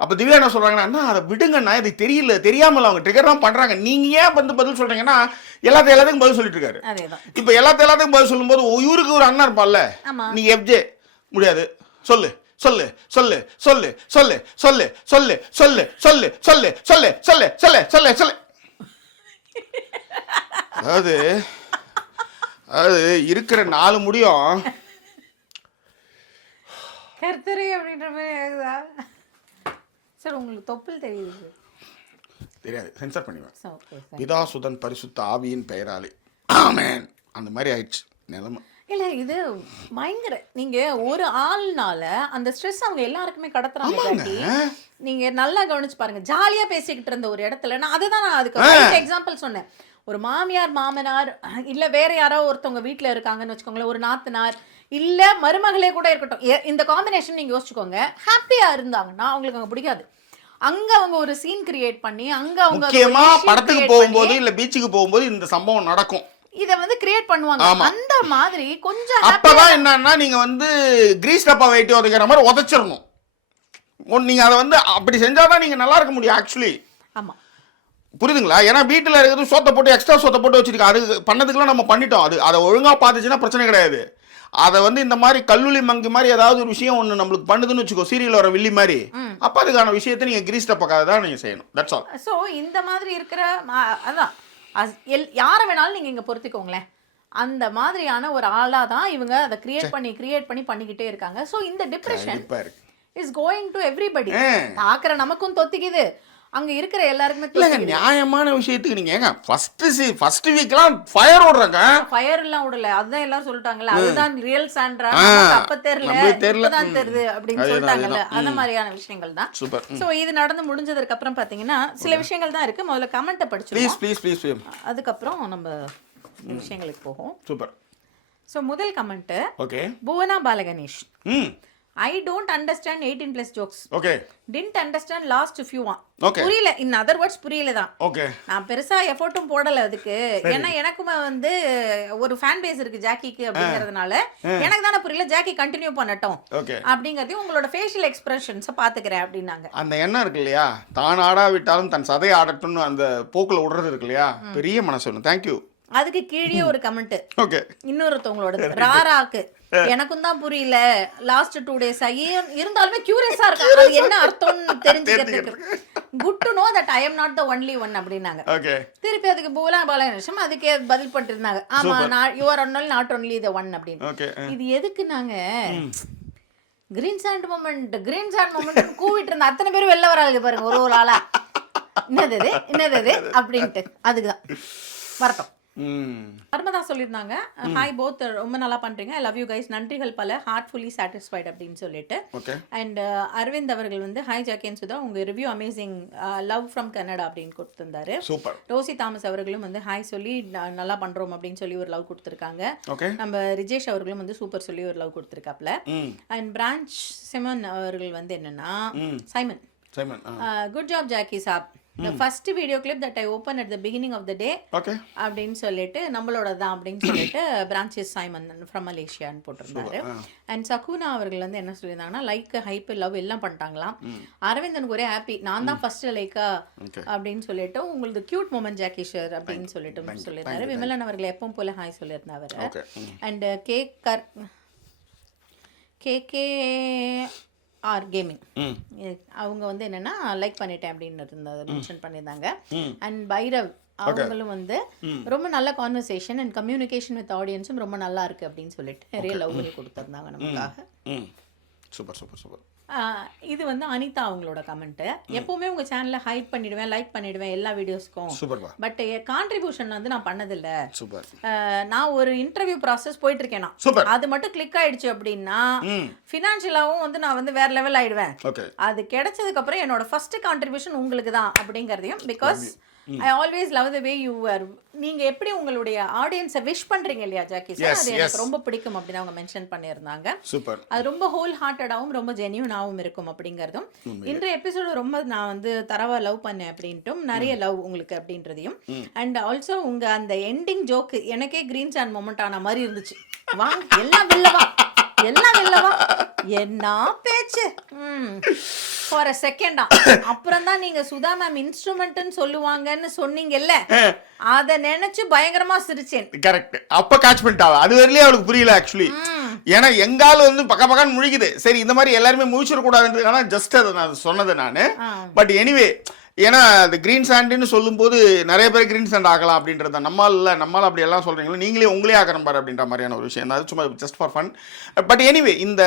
அப்போ திவ்யா என்ன சொல்கிறாங்கன்னா, அதை விடுங்கண்ணா, இது தெரியல, தெரியாமல் அவங்க ட்ரிகர் தான் பண்ணுறாங்க, நீங்கள் ஏன் வந்து பதில் சொல்கிறீங்கன்னா எல்லாத்துக்கும் பதில் சொல்லிட்டு இருக்காரு. இப்போ எல்லாத்துக்கும் பதில் சொல்லும்போது இவருக்கு ஒரு அண்ணா இருப்பான்ல, நீ எஃப்ஜே முடியாது, சொல்லு சொல்லு சொல்லு சொல்லு சொல்லு சொல்லு சொல்லு சொல்லு சொல்லு சொல்லு சொல்லு சொல்லு சொல்லு சொல்லு சொல்லு. அதாவது இருக்கிற 4 முடியும் கர்த்தரே அப்படின்ற மாதிரி. சார் உங்களுக்கு தொப்புள் தெரியுது? தெரியாது, சென்சார் பண்ணிடுவேன். பிதா சுதன் பரிசுத்த ஆவியின் பெயராலே ஆமென். அந்த மாதிரி ஆயிடுச்சு நிலைமை. இல்ல இது பயங்கர, நீங்க ஒரு ஆள்னால அந்த ஸ்ட்ரெஸ் அவங்க எல்லாருக்குமே கடத்துறாங்க. நீங்க நல்லா கவனிச்சு பாருங்க. ஜாலியா பேசிக்கிட்டு இருந்த ஒரு இடத்துல நான் அதுதான் அதுக்கு எக்ஸாம்பிள் சொன்னேன். ஒரு மாமியார் மாமனார் இல்ல வேற யாரோ ஒருத்தவங்க வீட்டுல இருக்காங்கன்னு வச்சுக்கோங்களேன், ஒரு நாத்தனார் இல்ல மருமகளே கூட இருக்கட்டும், இந்த காம்பினேஷன் நீங்க யோசிச்சுக்கோங்க. ஹாப்பியா இருந்தாங்கன்னா அவங்களுக்கு அங்க பிடிக்காது. அங்க அவங்க ஒரு சீன் கிரியேட் பண்ணி அங்க அவங்க முக்கியமா படத்துக்கு போகும்போது இல்ல பீச்சுக்கு போகும்போது இந்த சம்பவம் நடக்கும். இத வந்து கிரியேட் பண்ணுவாங்க. அந்த மாதிரி கொஞ்சம் அப்பதான் என்னன்னா நீங்க வந்து கிரீஸ் டப்பா வெயிட் ஒதுக்கிற மாதிரி உதைச்சிடணும். நீங்க அதை வந்து அப்படி செஞ்சாதான் நீங்க நல்லா இருக்க முடியும் ஆக்சுவலி. ஆமா, புரியுதுங்களா? ஏன்னா வீட்டில் இருக்கிறது சோத்தை போட்டு எக்ஸ்ட்ரா சோத்தை போட்டு வச்சிருக்கோம். அது பண்ணதுக்கெல்லாம் நம்ம பண்ணிட்டோம். அதை ஒழுங்காக பார்த்துச்சுன்னா பிரச்சனை கிடையாது. அதை வந்து இந்த மாதிரி கல்லூலி மங்கி மாதிரி ஏதாவது ஒரு விஷயம் ஒன்று நம்மளுக்கு பண்ணுதுன்னு வச்சுக்கோ, சீரியல் வர வில்லி மாதிரி, அப்போ அதுக்கான விஷயத்தை நீங்கள் கிரீஸ் டப்பாக்காக தான் நீங்கள் செய்யணும். That's all. ஸோ இந்த மாதிரி இருக்கிற அதான் யாரை வேணாலும் நீங்கள் இங்கே பொறுத்துக்கோங்களேன். அந்த மாதிரியான ஒரு ஆளாக தான் இவங்க அதை கிரியேட் பண்ணி பண்ணிக்கிட்டே இருக்காங்க. ஸோ இந்த depression is going to everybody. பார்க்குற நமக்கும் தொத்திக்குது, அங்க இருக்கிற எல்லாருக்குமே. இல்லங்க, நியாயமான விஷயத்துக்கு நீங்க ஏங்க ஃபர்ஸ்ட் வீக்லாம் ஃபயர் ஓடுறாங்க. ஃபயர் எல்லாம் ஓடல, அதுதான் எல்லாரும் சொல்லிட்டாங்கல்ல, அதுதான் ரியல் சாண்ட்ரா, அப்ப தெரியல இப்பதான் தெரியுது அப்படின்னு சொல்லிட்டாங்கல்ல. அந்த மாதிரியான விஷயங்கள் தான். சூப்பர். சோ இது நடந்து முடிஞ்சதுக்கு அப்புறம் பாத்தீங்கன்னா சில விஷயங்கள் தான் இருக்கு. முதல்ல கமெண்ட்டை படிச்சுருவோம். ப்ளீஸ். அதுக்கப்புறம் நம்ம விஷயங்களுக்கு போகும். சூப்பர். சோ முதல் comment, okay, Bhuvana Balaganesh. I don't understand 18+ jokes. Okay. Didn't understand last few one. Okay. புரியல. In other words புரியல தான். Okay. நான் பெருசா எஃபோர்ட்டும் போடல அதுக்கு. ஏன்னா எனக்குமே வந்து ஒரு ஃபேன் பேஸ் இருக்கு ஜாக்கிக்கு அப்படிங்கிறதுனால எனக்கு தானே புரியல, ஜாக்கி கண்டினியூ பண்ணட்டும் அப்படிங்கறதையும் உங்களோட ஃபேஷியல் எக்ஸ்பிரஷன்ஸை பாத்துக்கிறேன் அப்படின்னாங்க. அந்த எண்ணம் இருக்கு இல்லையா, தான் ஆடாவிட்டாலும் தன் சதை ஆடட்டும்னு அந்த போக்குல விடுறது இருக்கு இல்லையா, பெரிய மனசு ஒன்று. தேங்க்யூ. அதுக்கு கீழே ஒரு கமெண்ட். ஓகே, இன்னொருத்தவங்களோட ராராக்கு எனக்கும் தான் புரியல லாஸ்ட் 2 days இருந்தாலுமே கியூரியஸா இருக்கு அது என்ன அர்த்தம்னு தெரிஞ்சுக்கிறதுக்கு. Good to know that I am not the only one அப்படின்னாங்க. ஓகே, திருப்பி அதுக்கு புவனா பாலகணேஷம் அதுக்கே பதில் பண்ணிருந்தாங்க, ஆமா you are not only the one அப்படின்னு. இது எதுக்கு நாங்க கிரீன் சாண்ட் மொமெண்ட் கூவிட்டு இருந்த அத்தனை பேரும் வெளில வராங்க பாருங்க ஒரு ஆளா, என்னது அப்படின்ட்டு. அதுக்குதான் வரட்டும். நர்மதா சொல்லியிருந்தாங்க, ஹாய் போத், ரொம்ப நல்லா பண்றீங்க, ஐ லவ் யூ கைஸ், நன்றிகள் பல, ஹார்ட்ஃபுல்லி சாட்டிஸ்ஃபைட் அப்படின்னு சொல்லிட்டு. அண்ட் அரவிந்த் அவர்கள் வந்து ஹாய் ஜாக்கி அண்ட் சுதா, உங்க review amazing, love from Canada அப்படின்னு கொடுத்திருந்தாரு. ரோசி தாமஸ் அவர்களும் வந்து ஹாய் சொல்லி நல்லா பண்றோம் அப்படின்னு சொல்லி ஒரு லவ் கொடுத்திருக்காங்க. நம்ம ரிஜேஷ் அவர்களும் வந்து சூப்பர் சொல்லி ஒரு லவ் கொடுத்திருக்காப்ல. அண்ட் பிரான்ச் சிமன் அவர்கள் வந்து என்னன்னா, சைமன் குட் ஜாப் ஜாக்கி சாப், the first video clip that I opened at the beginning of the day அப்படின்னு சொல்லிட்டு நம்மளோட தான் அப்படின்னு சொல்லிட்டு பிரான்சிஸ் சைமன் ஃப்ரம் மலேசியான்னு போட்டிருந்தாரு. அண்ட் சகுனா அவர்கள் வந்து என்ன சொல்லியிருந்தாங்கன்னா, லைக் ஹைப் லவ் எல்லாம் பண்ணிட்டாங்களாம். அரவிந்தனுக்கு ஒரே ஹாப்பி, நான் தான் ஃபர்ஸ்ட் லைக்கா அப்படின்னு சொல்லிட்டு உங்களுக்கு கியூட் மொமெண்ட் ஜாக்கி ஷேர் அப்படின்னு சொல்லிட்டு சொல்லியிருந்தாரு. விமலன் அவர்கள் எப்பவும் போல ஹாய் சொல்லியிருந்தாரு. அண்ட் கேகே ஆர் கேமிங் அவங்க வந்து என்னன்னா லைக் பண்ணிட்டேன் அப்படின்னு இருந்தது மென்ஷன் பண்ணியிருந்தாங்க. அண்ட் பைரவ் அவங்களும் வந்து ரொம்ப நல்ல கான்வர்சேஷன் அண்ட் கம்யூனிகேஷன் வித் ஆடியன்ஸும் ரொம்ப நல்லா இருக்கு அப்படின்னு சொல்லிட்டு நிறைய லவ் பண்ணி கொடுத்துருந்தாங்க நமக்காக. சூப்பர். இது வந்து அனிதா அவங்களோட கமெண்ட். எப்பவுமே உங்க சேனல்ல ஹைப் பண்ணிடுவேன், லைக் பண்ணிடுவேன் எல்லா வீடியோஸ்க்கும், பட் கான்ட்ரிபியூஷன் வந்து நான் பண்ணதில்ல. நான் ஒரு இன்டர்வியூ ப்ராசஸ் போயிட்டு இருக்கேன், அது மட்டும் கிளிக் ஆயிடுச்சு அப்படின்னா ஃபினான்ஷியலாவும் வந்து நான் வந்து வேற லெவல் ஆயிடுவேன். அது கிடைச்சதுக்கு அப்புறம் என்னோட ஃபர்ஸ்ட் கான்ட்ரிபியூஷன் உங்களுக்கு தான் அப்படிங்கறதையும், because I always love the way you are. நீங்க எப்படி உங்களுடைய ஆடியன்ஸை விஷ் பண்றீங்க இல்லையா ஜாக்கி சார், அது எனக்கு ரொம்ப பிடிக்கும் அப்படின்னு அவங்க மென்ஷன் பண்ணியிருந்தாங்க. சூப்பர். அது ரொம்ப ஹோல் ஹார்ட்டடாகவும் ரொம்ப ஜென்யூனாகவும் இருக்கும் அப்படிங்கிறதும், இன்றைய எபிசோடு ரொம்ப நான் வந்து தரவா லவ் பண்ணேன் அப்படின்ட்டும், நிறைய லவ் உங்களுக்கு அப்படின்றதையும், அண்ட் ஆல்சோ உங்க அந்த எண்டிங் ஜோக்கு எனக்கே கிரீன் சாண்ட் மொமெண்ட் ஆன மாதிரி இருந்துச்சு. வாங்க எல்லாம் வெல்லவா எல்லாம் வெல்லவா என்ன பேச்சு ஃபார் அ செகண்டா. அப்புறம் தான் நீங்க சுதா மேம் இன்ஸ்ட்ருமெண்ட்னு சொல்லுவாங்கன்னு சொன்னீங்கல்ல, அத நினைச்சு பயங்கரமா சிரிச்சேன். கரெக்ட். அப்ப கேட்ச் பண்ணிட்டாவ. அது வரையிலே அவளுக்கு புரியல ஆக்சுவலி. ஏன்னா எங்கால வந்து பக்கன்னு முழிக்குது. சரி இந்த மாதிரி எல்லாருமே முழிச்சிட கூடாதுன்றதுக்கான ஜஸ்ட் அதை நான் சொன்னது நானு. பட் எனிவே, ஏன்னா அது கிரீன் சாண்டுன்னு சொல்லும்போது நிறைய பேர் கிரீன் சாண்ட் ஆகலாம் அப்படின்றத நம்மால் அப்படி எல்லாம் சொல்றீங்களா, நீங்களே உங்களே ஆக்கணும் பாரு அப்படின்ற மாதிரியான ஒரு விஷயம் தான். சும்மா just for fun. But anyway, இந்த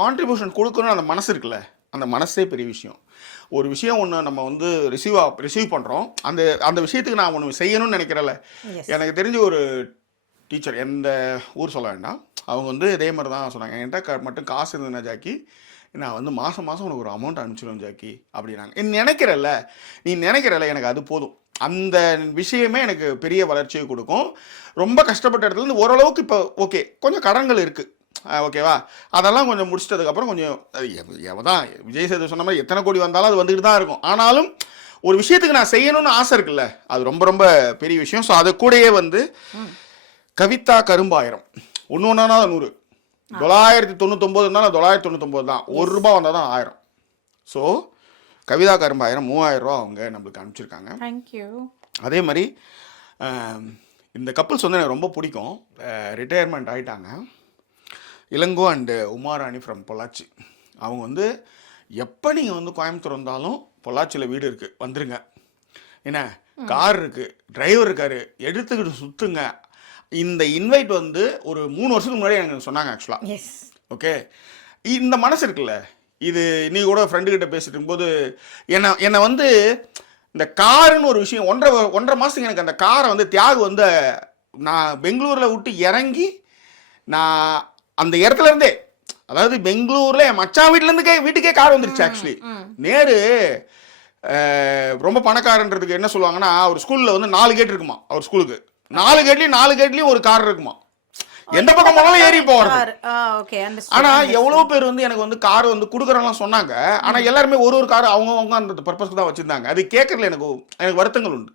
கான்ட்ரிபியூஷன் கொடுக்கணும் அந்த மனசு இருக்குல்ல, அந்த மனசே பெரிய விஷயம். ஒரு விஷயம் ஒன்று நம்ம வந்து ரிசீவ் பண்ணுறோம், அந்த விஷயத்துக்கு நான் ஒன்று செய்யணும்னு நினைக்கிறேன்ல. எனக்கு தெரிஞ்ச ஒரு டீச்சர், எந்த ஊர் சொல்ல வேண்டாம், அவங்க வந்து இதே மாதிரி தான் சொன்னாங்க. என்கிட்ட மட்டும் காசு இருந்ததுன்னா ஜாக்கி, நான் வந்து மாதம் உனக்கு ஒரு அமௌண்ட் அனுப்பிச்சிடுவேன் ஜாக்கி அப்படின்னாங்க. நீ நினைக்கிறல்ல எனக்கு அது போதும். அந்த விஷயமே எனக்கு பெரிய வளர்ச்சியை கொடுக்கும். ரொம்ப கஷ்டப்பட்ட இடத்துலேருந்து ஓரளவுக்கு இப்போ ஓகே, கொஞ்சம் கடன்கள் இருக்குது, ஓகேவா, அதெல்லாம் கொஞ்சம் முடிச்சிட்டதுக்கப்புறம் கொஞ்சம் எவதான் விஜய் சேது சொன்ன மாதிரி எத்தனை கோடி வந்தாலும் அது வந்துக்கிட்டு தான் இருக்கும். ஆனாலும் ஒரு விஷயத்துக்கு நான் செய்யணும்னு ஆசை இருக்குல்ல, அது ரொம்ப ரொம்ப பெரிய விஷயம். ஸோ அது கூடயே வந்து கவிதா கரும்பாயிரம் 1 100 999 இருந்தாலும் 999 தான், ₹1 வந்தால் தான் 1000. ஸோ கவிதா கரும்பாயிரம் 3000 ரூபா அவங்க நம்மளுக்கு அனுப்பிச்சிருக்காங்க. தேங்க்யூ. அதே மாதிரி இந்த கப்புள்ஸ் வந்து எனக்கு ரொம்ப பிடிக்கும். ரிட்டையர்மெண்ட் ஆகிட்டாங்க. Ilango and Umarani from Pollachi. அவங்க வந்து எப்போ நீங்கள் வந்து கோயம்புத்தூர் வந்தாலும் பொள்ளாச்சியில் வீடு இருக்குது, வந்துருங்க. என்ன கார் இருக்குது, டிரைவர் இருக்கார், எடுத்துக்கிட்டு சுற்றுங்க. இந்த இன்வைட் வந்து ஒரு 3 வருஷத்துக்கு முன்னாடி எனக்கு சொன்னாங்க ஆக்சுவலாக. ஓகே, இந்த மனசு இருக்குல்ல, இது நீ கூட ஃப்ரெண்டுக்கிட்ட பேசிட்டு இருக்கும்போது என்னை வந்து இந்த காருன்னு ஒரு விஷயம் 1.5 மாதத்துக்கு எனக்கு அந்த காரை வந்து தியாகு வந்து நான் பெங்களூரில் விட்டு இறங்கி நான் அந்த இடத்துல இருந்தே, அதாவது பெங்களூரில் என் மச்சான் வீட்டுக்கே கார் வந்துருச்சு ஆக்சுவலி. நேரு ரொம்ப பணக்காரன்றதுக்கு என்ன சொல்லுவாங்கன்னா, ஒரு ஸ்கூலில் வந்து 4 கேட் இருக்குமா, அவர் ஸ்கூலுக்கு 4 கேட்லயும் ஒரு கார் இருக்குமா, எந்த பக்கம் போனாலும் ஏறி போவாரு. ஆனா எவ்வளவு பேர் வந்து எனக்கு வந்து கார் வந்து குடுக்கறலாம் சொன்னாங்க. ஆனா எல்லாருமே ஒரு கார் அவங்க அந்த பர்பஸ்க்கு தான் வச்சிருந்தாங்க. அது கேட்கறதுல எனக்கு வருத்தங்கள் உண்டு.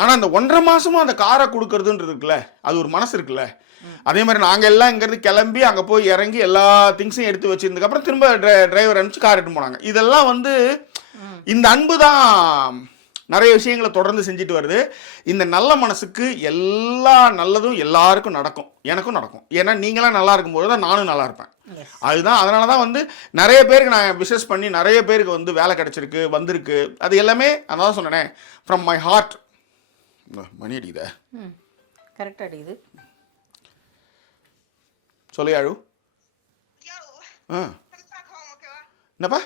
ஆனா அந்த 1.5 மாசமா அந்த காரை கொடுக்கறதுன்றது இருக்குல்ல, அது ஒரு மனசு இருக்குல்ல. அதே மாதிரி நாங்க எல்லாம் இங்க இருந்து கிளம்பி அங்க போய் இறங்கி எல்லா திங்ஸையும் எடுத்து வச்சிருந்ததுக்கு அப்புறம் திரும்ப டிரைவர் அனுப்பிச்சு கார் எடுத்து போனாங்க. இதெல்லாம் வந்து இந்த அன்பு தான் நிறைய விஷயங்களை தொடர்ந்து செஞ்சுட்டு வருது. இந்த நல்ல மனசுக்கு எல்லா நல்லதும் எல்லாருக்கும் நடக்கும், எனக்கும் நடக்கும். ஏன்னா நீங்களாம் நல்லா இருக்கும்போது தான் நானும் நல்லா இருப்பேன். அதுதான், அதனால தான் வந்து நிறைய பேருக்கு நான் பிஸ்னஸ் பண்ணி நிறைய பேருக்கு வந்து வேலை கிடைச்சிருக்கு, வந்திருக்கு. அது எல்லாமே அதான் சொன்னேனே, ஃப்ரம் மை ஹார்ட். மணி அடிக்குதா? கரெக்டாக அடிக்குது. சொல்லியாழு. என்னப்பா?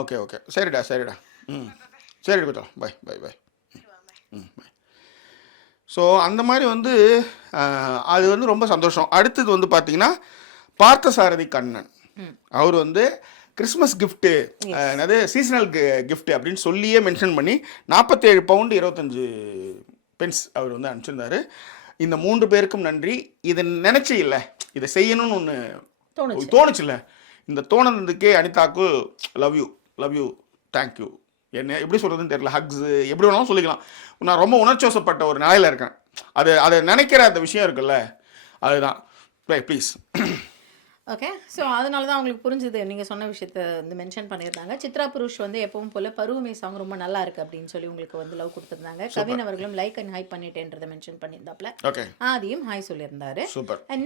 ஓகே சரிடா. சரி கொடுத்தா, பை. பை. ஸோ அந்த மாதிரி வந்து அது வந்து ரொம்ப சந்தோஷம். அடுத்தது வந்து பார்த்தீங்கன்னா பார்த்தசாரதி கண்ணன், அவர் வந்து கிறிஸ்மஸ் கிஃப்ட்டு, என்னது சீசனல் கிஃப்ட் அப்படின்னு சொல்லியே மென்ஷன் பண்ணி 47 பவுண்டு 25 பென்ஸ் அவர் வந்து அனுப்பிச்சிருந்தாரு. இந்த 3 பேருக்கும் நன்றி. இதை நினச்சி இல்லை, இதை செய்யணும்னு ஒன்று தோணுச்சுல்ல, இந்த தோணுனதுக்கே அனிதாக்கு லவ் யூ தேங்க்யூ. என்ன எப்படி சொல்கிறதுன்னு தெரியல, ஹக்ஸ் எப்படி வேணாலும் சொல்லிக்கலாம். நான் ரொம்ப உணர்ச்சிவசப்பட்ட ஒரு நிலையில் இருக்கேன். அதை நினைக்கிற அந்த விஷயம் இருக்குல்ல, அதுதான். ப்ளீஸ். ஓகே, ஸோ அதனால தான் அவங்களுக்கு புரிஞ்சுது நீங்கள் சொன்ன விஷயத்த வந்து மென்ஷன் பண்ணியிருந்தாங்க. சித்ரா புருஷ் வந்து எப்பவும் போல் பருவமே சாங் ரொம்ப நல்லா இருக்கு அப்படின்னு சொல்லி உங்களுக்கு வந்து லவ் கொடுத்துருந்தாங்க. கவின் அவர்களும் லைக் அண்ட் ஹை பண்ணிட்டேன்றதை மென்ஷன் பண்ணியிருந்தாப்ல. ஆதியும் ஹாய் சொல்லியிருந்தாரு.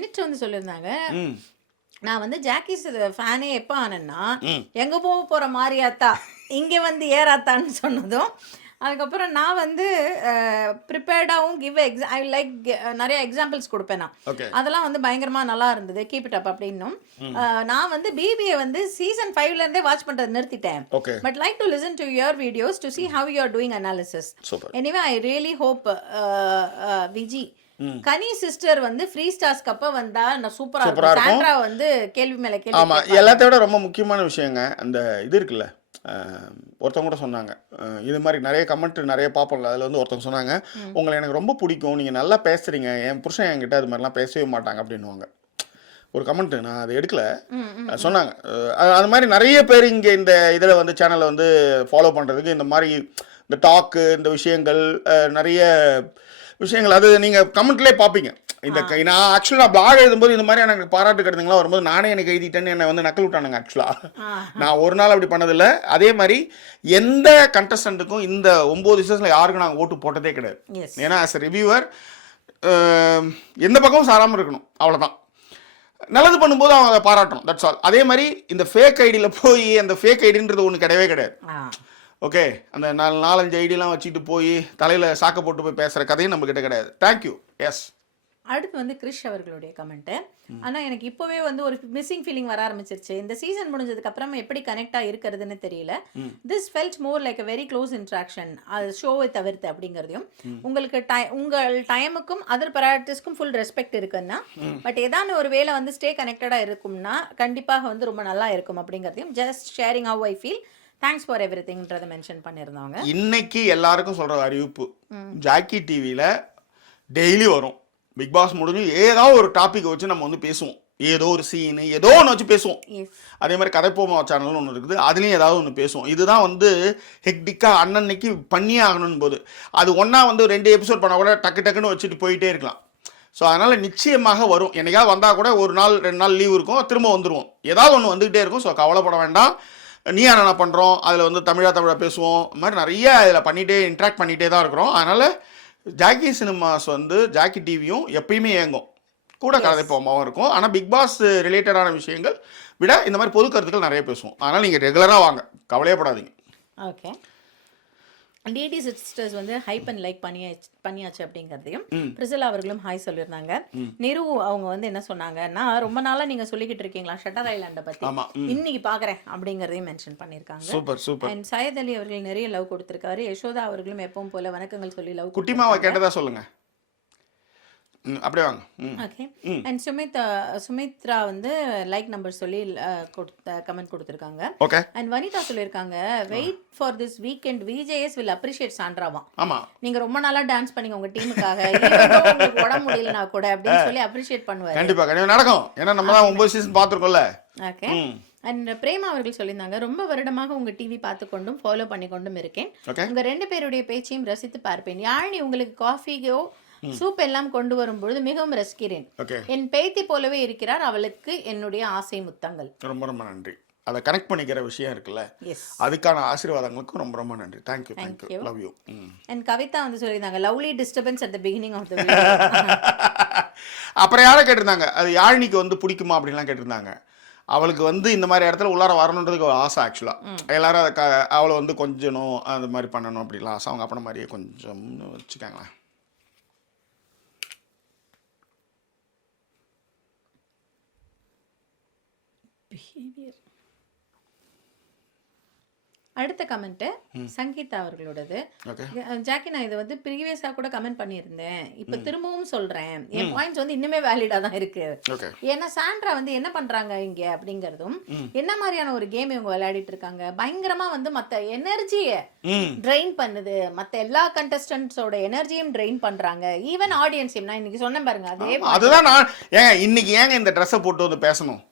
நிச்சு வந்து சொல்லியிருந்தாங்க, நான் வந்து ஜாக்கிஸ் ஃபேனே எப்போ ஆனேன்னா எங்கே போகிற மாதிரியாத்தா இங்கே வந்து ஏறாத்தான்னு சொன்னதும், அதுக்கப்புறம் நான் வந்து ப்ரிப்பேர்டாகவும் ஐ லைக் நிறைய எக்ஸாம்பிள்ஸ் கொடுப்பேன். நான் அதெல்லாம் வந்து பயங்கரமாக நல்லா இருந்தது, கீப் இட் அப் அப்படின்னும். நான் வந்து பிபிஏ வந்து சீசன் 5லேருந்தே வாட்ச் பண்ணுறது நிறுத்திட்டேன். But like to listen to your videos to see how you are doing analysis. Anyway I really hope Viji Kani sister வந்து ஃப்ரீ ஸ்டார்ஸ் கப்ப வந்தா நான் சூப்பரா இருக்கும். சாண்ட்ரா வந்து கேள்வி மேல கேள்வி. ஆமா, எல்லாத்தையும் விட ரொம்ப முக்கியமான விஷயங்க அந்த இது இருக்குல்ல, ஒருத்தவங்க கூட சொன்னாங்க, இது மாதிரி நிறைய கமெண்ட் நிறைய பார்ப்போம்ல, அதில் வந்து ஒருத்தவங்க சொன்னாங்க, உங்களை எனக்கு ரொம்ப பிடிக்கும், நீங்கள் நல்லா பேசுகிறீங்க, என் புருஷன் என்கிட்ட அது மாதிரிலாம் பேசவே மாட்டாங்க அப்படின்னுவாங்க. ஒரு கமெண்ட்டு நான் அதை எடுக்கல, சொன்னாங்க. அது மாதிரி நிறைய பேர் இங்கே இந்த இதில் வந்து சேனலை வந்து ஃபாலோ பண்ணுறதுக்கு இந்த மாதிரி இந்த டாக்கு இந்த விஷயங்கள் நிறைய விஷயங்கள் அது நீங்கள் கமெண்ட்லேயே பார்ப்பீங்க. இந்த நான் ஆக்சுவலாக நான் பிளாக் எழுதும்போது இந்த மாதிரி எனக்கு பாராட்டு கருத்துங்களாம் வரும்போது நானே எனக்கு எழுதிட்டேன்னு என்னை வந்து நக்கல் விட்டானுங்க. ஆக்சுவலாக நான் ஒரு நாள் அப்படி பண்ணதில்லை. அதே மாதிரி எந்த கண்டஸ்டண்ட்டுக்கும் இந்த 9 சீசனில் யாருக்கும் நாங்கள் ஓட்டு போட்டதே கிடையாது. ஏன்னா ஆஸ் எ ரிவ்யூவர் எந்த பக்கமும் சாராமல் இருக்கணும், அவ்வளோதான். நல்லது பண்ணும்போது அவங்க அதை பாராட்டணும், தட்ஸ் ஆல். அதே மாதிரி இந்த ஃபேக் ஐடியில் போய் அந்த ஃபேக் ஐடின்றது ஒன்று கிடையவே கிடையாது. ஓகே, அந்த 4-5 ஐடியெலாம் வச்சுட்டு போய் தலையில் சாக்க போட்டு போய் பேசுகிற கதையும் நம்மக்கிட்ட கிடையாது. தேங்க்யூ. எஸ். அடுத்து வந்து கிறிஷ் அவர்களுடைய கமெண்ட்டு. ஆனால் எனக்கு இப்போவே வந்து ஒரு மிஸ்ஸிங் ஃபீலிங் வர ஆரம்பிச்சிருச்சு. இந்த சீசன் முடிஞ்சதுக்கு அப்புறம் எப்படி கனெக்டாக இருக்கிறதுன்னு தெரியல. This felt more like a very close interaction, அது ஷோவை தவிர்த்து அப்படிங்கிறதையும். உங்களுக்கு உங்கள் டைமுக்கும் அதர் ப்ரையாரிட்டிஸ்க்கும் ஃபுல் ரெஸ்பெக்ட் இருக்குன்னா, பட் ஏதான ஒரு வேலை வந்து ஸ்டே கனெக்டடாக இருக்கும்னா கண்டிப்பாக வந்து ரொம்ப நல்லா இருக்கும் அப்படிங்கிறதையும் just sharing how I feel, thanks for every திங்ன்றதை மென்ஷன் பண்ணியிருந்தாங்க. இன்னைக்கு எல்லாருக்கும் சொல்கிற அறிவிப்பு, ஜாக்கி டிவியில் டெய்லி வரும். பிக் பாஸ் முடிஞ்சு ஏதாவது ஒரு டாப்பிக்கை வச்சு நம்ம வந்து பேசுவோம், ஏதோ ஒரு சீனு ஏதோ ஒன்று வச்சு பேசுவோம். அதே மாதிரி கதைப்போமா சேனல்னு ஒன்று இருக்குது, அதுலேயும் ஏதாவது ஒன்று பேசுவோம். இதுதான் வந்து ஹெக்டிக்காக அன்னன்னைக்கு பண்ணியே ஆகணும் போது அது ஒன்றா வந்து 2 எபிசோட் பண்ணால் கூட டக்கு டக்குன்னு வச்சுட்டு போயிட்டே இருக்கலாம். ஸோ அதனால் நிச்சயமாக வரும். என்னைக்காவது வந்தால் கூட 1 நாள் 2 நாள் லீவ் இருக்கும், திரும்ப வந்துடுவோம், ஏதாவது ஒன்று வந்துக்கிட்டே இருக்கும். ஸோ கவலைப்பட வேண்டாம். நீ என்ன பண்ணுறோம், அதில் வந்து தமிழாக பேசுவோம், இது மாதிரி நிறைய இதில் பண்ணிகிட்டே இன்ட்ராக்ட் பண்ணிகிட்டே தான் இருக்கிறோம். அதனால் ஜாக்கி சினிமாஸ் வந்து ஜாக்கி டிவியும் எப்பயுமே இயங்கும், கூட கதைப்போமாவும் இருக்கும். ஆனால் பிக் பாஸ் ரிலேட்டடான விஷயங்கள் விட இந்த மாதிரி பொது கருத்துக்கள் நிறைய பேசுவோம். அதனால் நீங்கள் ரெகுலராக வாங்க, கவலையப்படாதீங்க. ஓகே. டிடி சிஸ்டர்ஸ் வந்து ஹைப் அண்ட் லைக் பண்ணியாச்சு அப்படிங்கிறதையும் பிரிசிலா அவர்களும் ஹாய் சொல்லியிருந்தாங்க. நிரு அவங்க வந்து என்ன சொன்னாங்க, நான் ரொம்ப நாளா நீங்க சொல்லிக்கிட்டு இருக்கீங்களா ஷட்டர் ஐலாண்டை பத்தி, இன்னைக்கு பாக்குறேன் அப்படிங்கறதையும் மென்ஷன் பண்ணிருக்காங்க. Super super. And Syed Ali அவர்கள் நிறைய லவ் கொடுத்திருக்காரு. யசோதா அவர்களும் எப்பவும் போல வணக்கங்கள் சொல்லி லவ். குட்டிமாவை கேட்டதா சொல்லுங்க, அப்படியே வாங்க. ஓகே. அண்ட் சுமித்ரா வந்து லைக் நம்பர் சொல்லி கமெண்ட் கொடுத்திருக்காங்க. ஓகே. அண்ட் வனிதா சொல்லியிருக்காங்க, wait for this weekend VJS will appreciate சாண்ட்ராவா. ஆமா, நீங்க ரொம்ப நாளா டான்ஸ் பண்ணீங்க உங்க டீமுக்காக, உங்களுக்கு உடம்பு முடியலனா கூட அப்படின்னு சொல்லி அப்ரிஷியேட் பண்ணுவாரு. கண்டிப்பா கண்டிப்பா நடக்கும், ஏன்னா நம்ம தான் 9 சீசன் பார்த்துருக்கோம்ல. ஓகே. அண்ட் பிரேமா அவர்கள் சொல்லியிருந்தாங்க, ரொம்ப வருடமாக உங்க டிவி பார்த்து கொண்டும் ஃபாலோ பண்ணி கொண்டும் இருக்கேன், உங்க 2 பேருடைய பேச்சையும் ரசித்து பார்ப்பேன். யாழினி உங்களுக்கு காஃபியோ சூப் எல்லாம் கொண்டு வரும்பொழுது மிகவும் ரசிக்கிறேன். என் பேத்தி போலவே இருக்கிறார், அவளுக்கு என்னுடைய ஆசை முத்தங்கள். ரொம்ப ரொம்ப நன்றி. அதை கனெக்ட் பண்ணிக்கிற விஷயம் இருக்குல்ல, அதுக்கான ஆசீர்வாதங்களுக்கும் ரொம்ப ரொம்ப நன்றி. Thank you thank you, love you. And Kavitha வந்து சொல்லியிருந்தாங்க, lovely disturbance at the beginning of the video. அப்புறம் யாரை கேட்டிருந்தாங்க, அது யாழினிக்கு வந்து பிடிக்குமா அப்படின்லாம் கேட்டிருந்தாங்க. அவளுக்கு வந்து இந்த மாதிரி இடத்துல உள்ளார வரணுன்றதுக்கு ஒரு ஆசை. ஆக்சுவலாக எல்லாரும் அதை அவளை வந்து கொஞ்சணும் அந்த மாதிரி பண்ணணும் அப்படிலாம் ஆசை. அவங்க அப்பன மாதிரியே கொஞ்சம்னு வச்சுக்காங்களேன். அடுத்த கமெண்ட் சங்கீதா அவர்களோடது. ஜாக்கி, நான் இதை வந்து ப்ரீவியஸா கூட கமெண்ட் பண்ணியிருந்தேன், இப்ப திரும்பவும் சொல்றேன், என் பாயிண்ட்ஸ் வந்து இன்னுமே வேலிடா தான் இருக்கு. ஏன்னா சாண்ட்ரா வந்து என்ன பண்றாங்க இங்க அப்படிங்கறதும், என்ன மாதிரியான ஒரு கேம் இவங்க விளையாடிட்டு இருக்காங்க, பயங்கரமா வந்து மத்த எனர்ஜியை ட்ரெயின் பண்ணுது, மத்த எல்லா கண்டஸ்டன்ட்ஸோட எனர்ஜியும் ட்ரெயின் பண்றாங்க, ஈவன் ஆடியன்ஸையும். நான் இன்னைக்கு சொன்னேன் பாருங்க, அதுதான் நான் இன்னைக்கு ஏங்க இந்த ட்ரெஸ்ஸை போட்டு வந்து பேசணும்,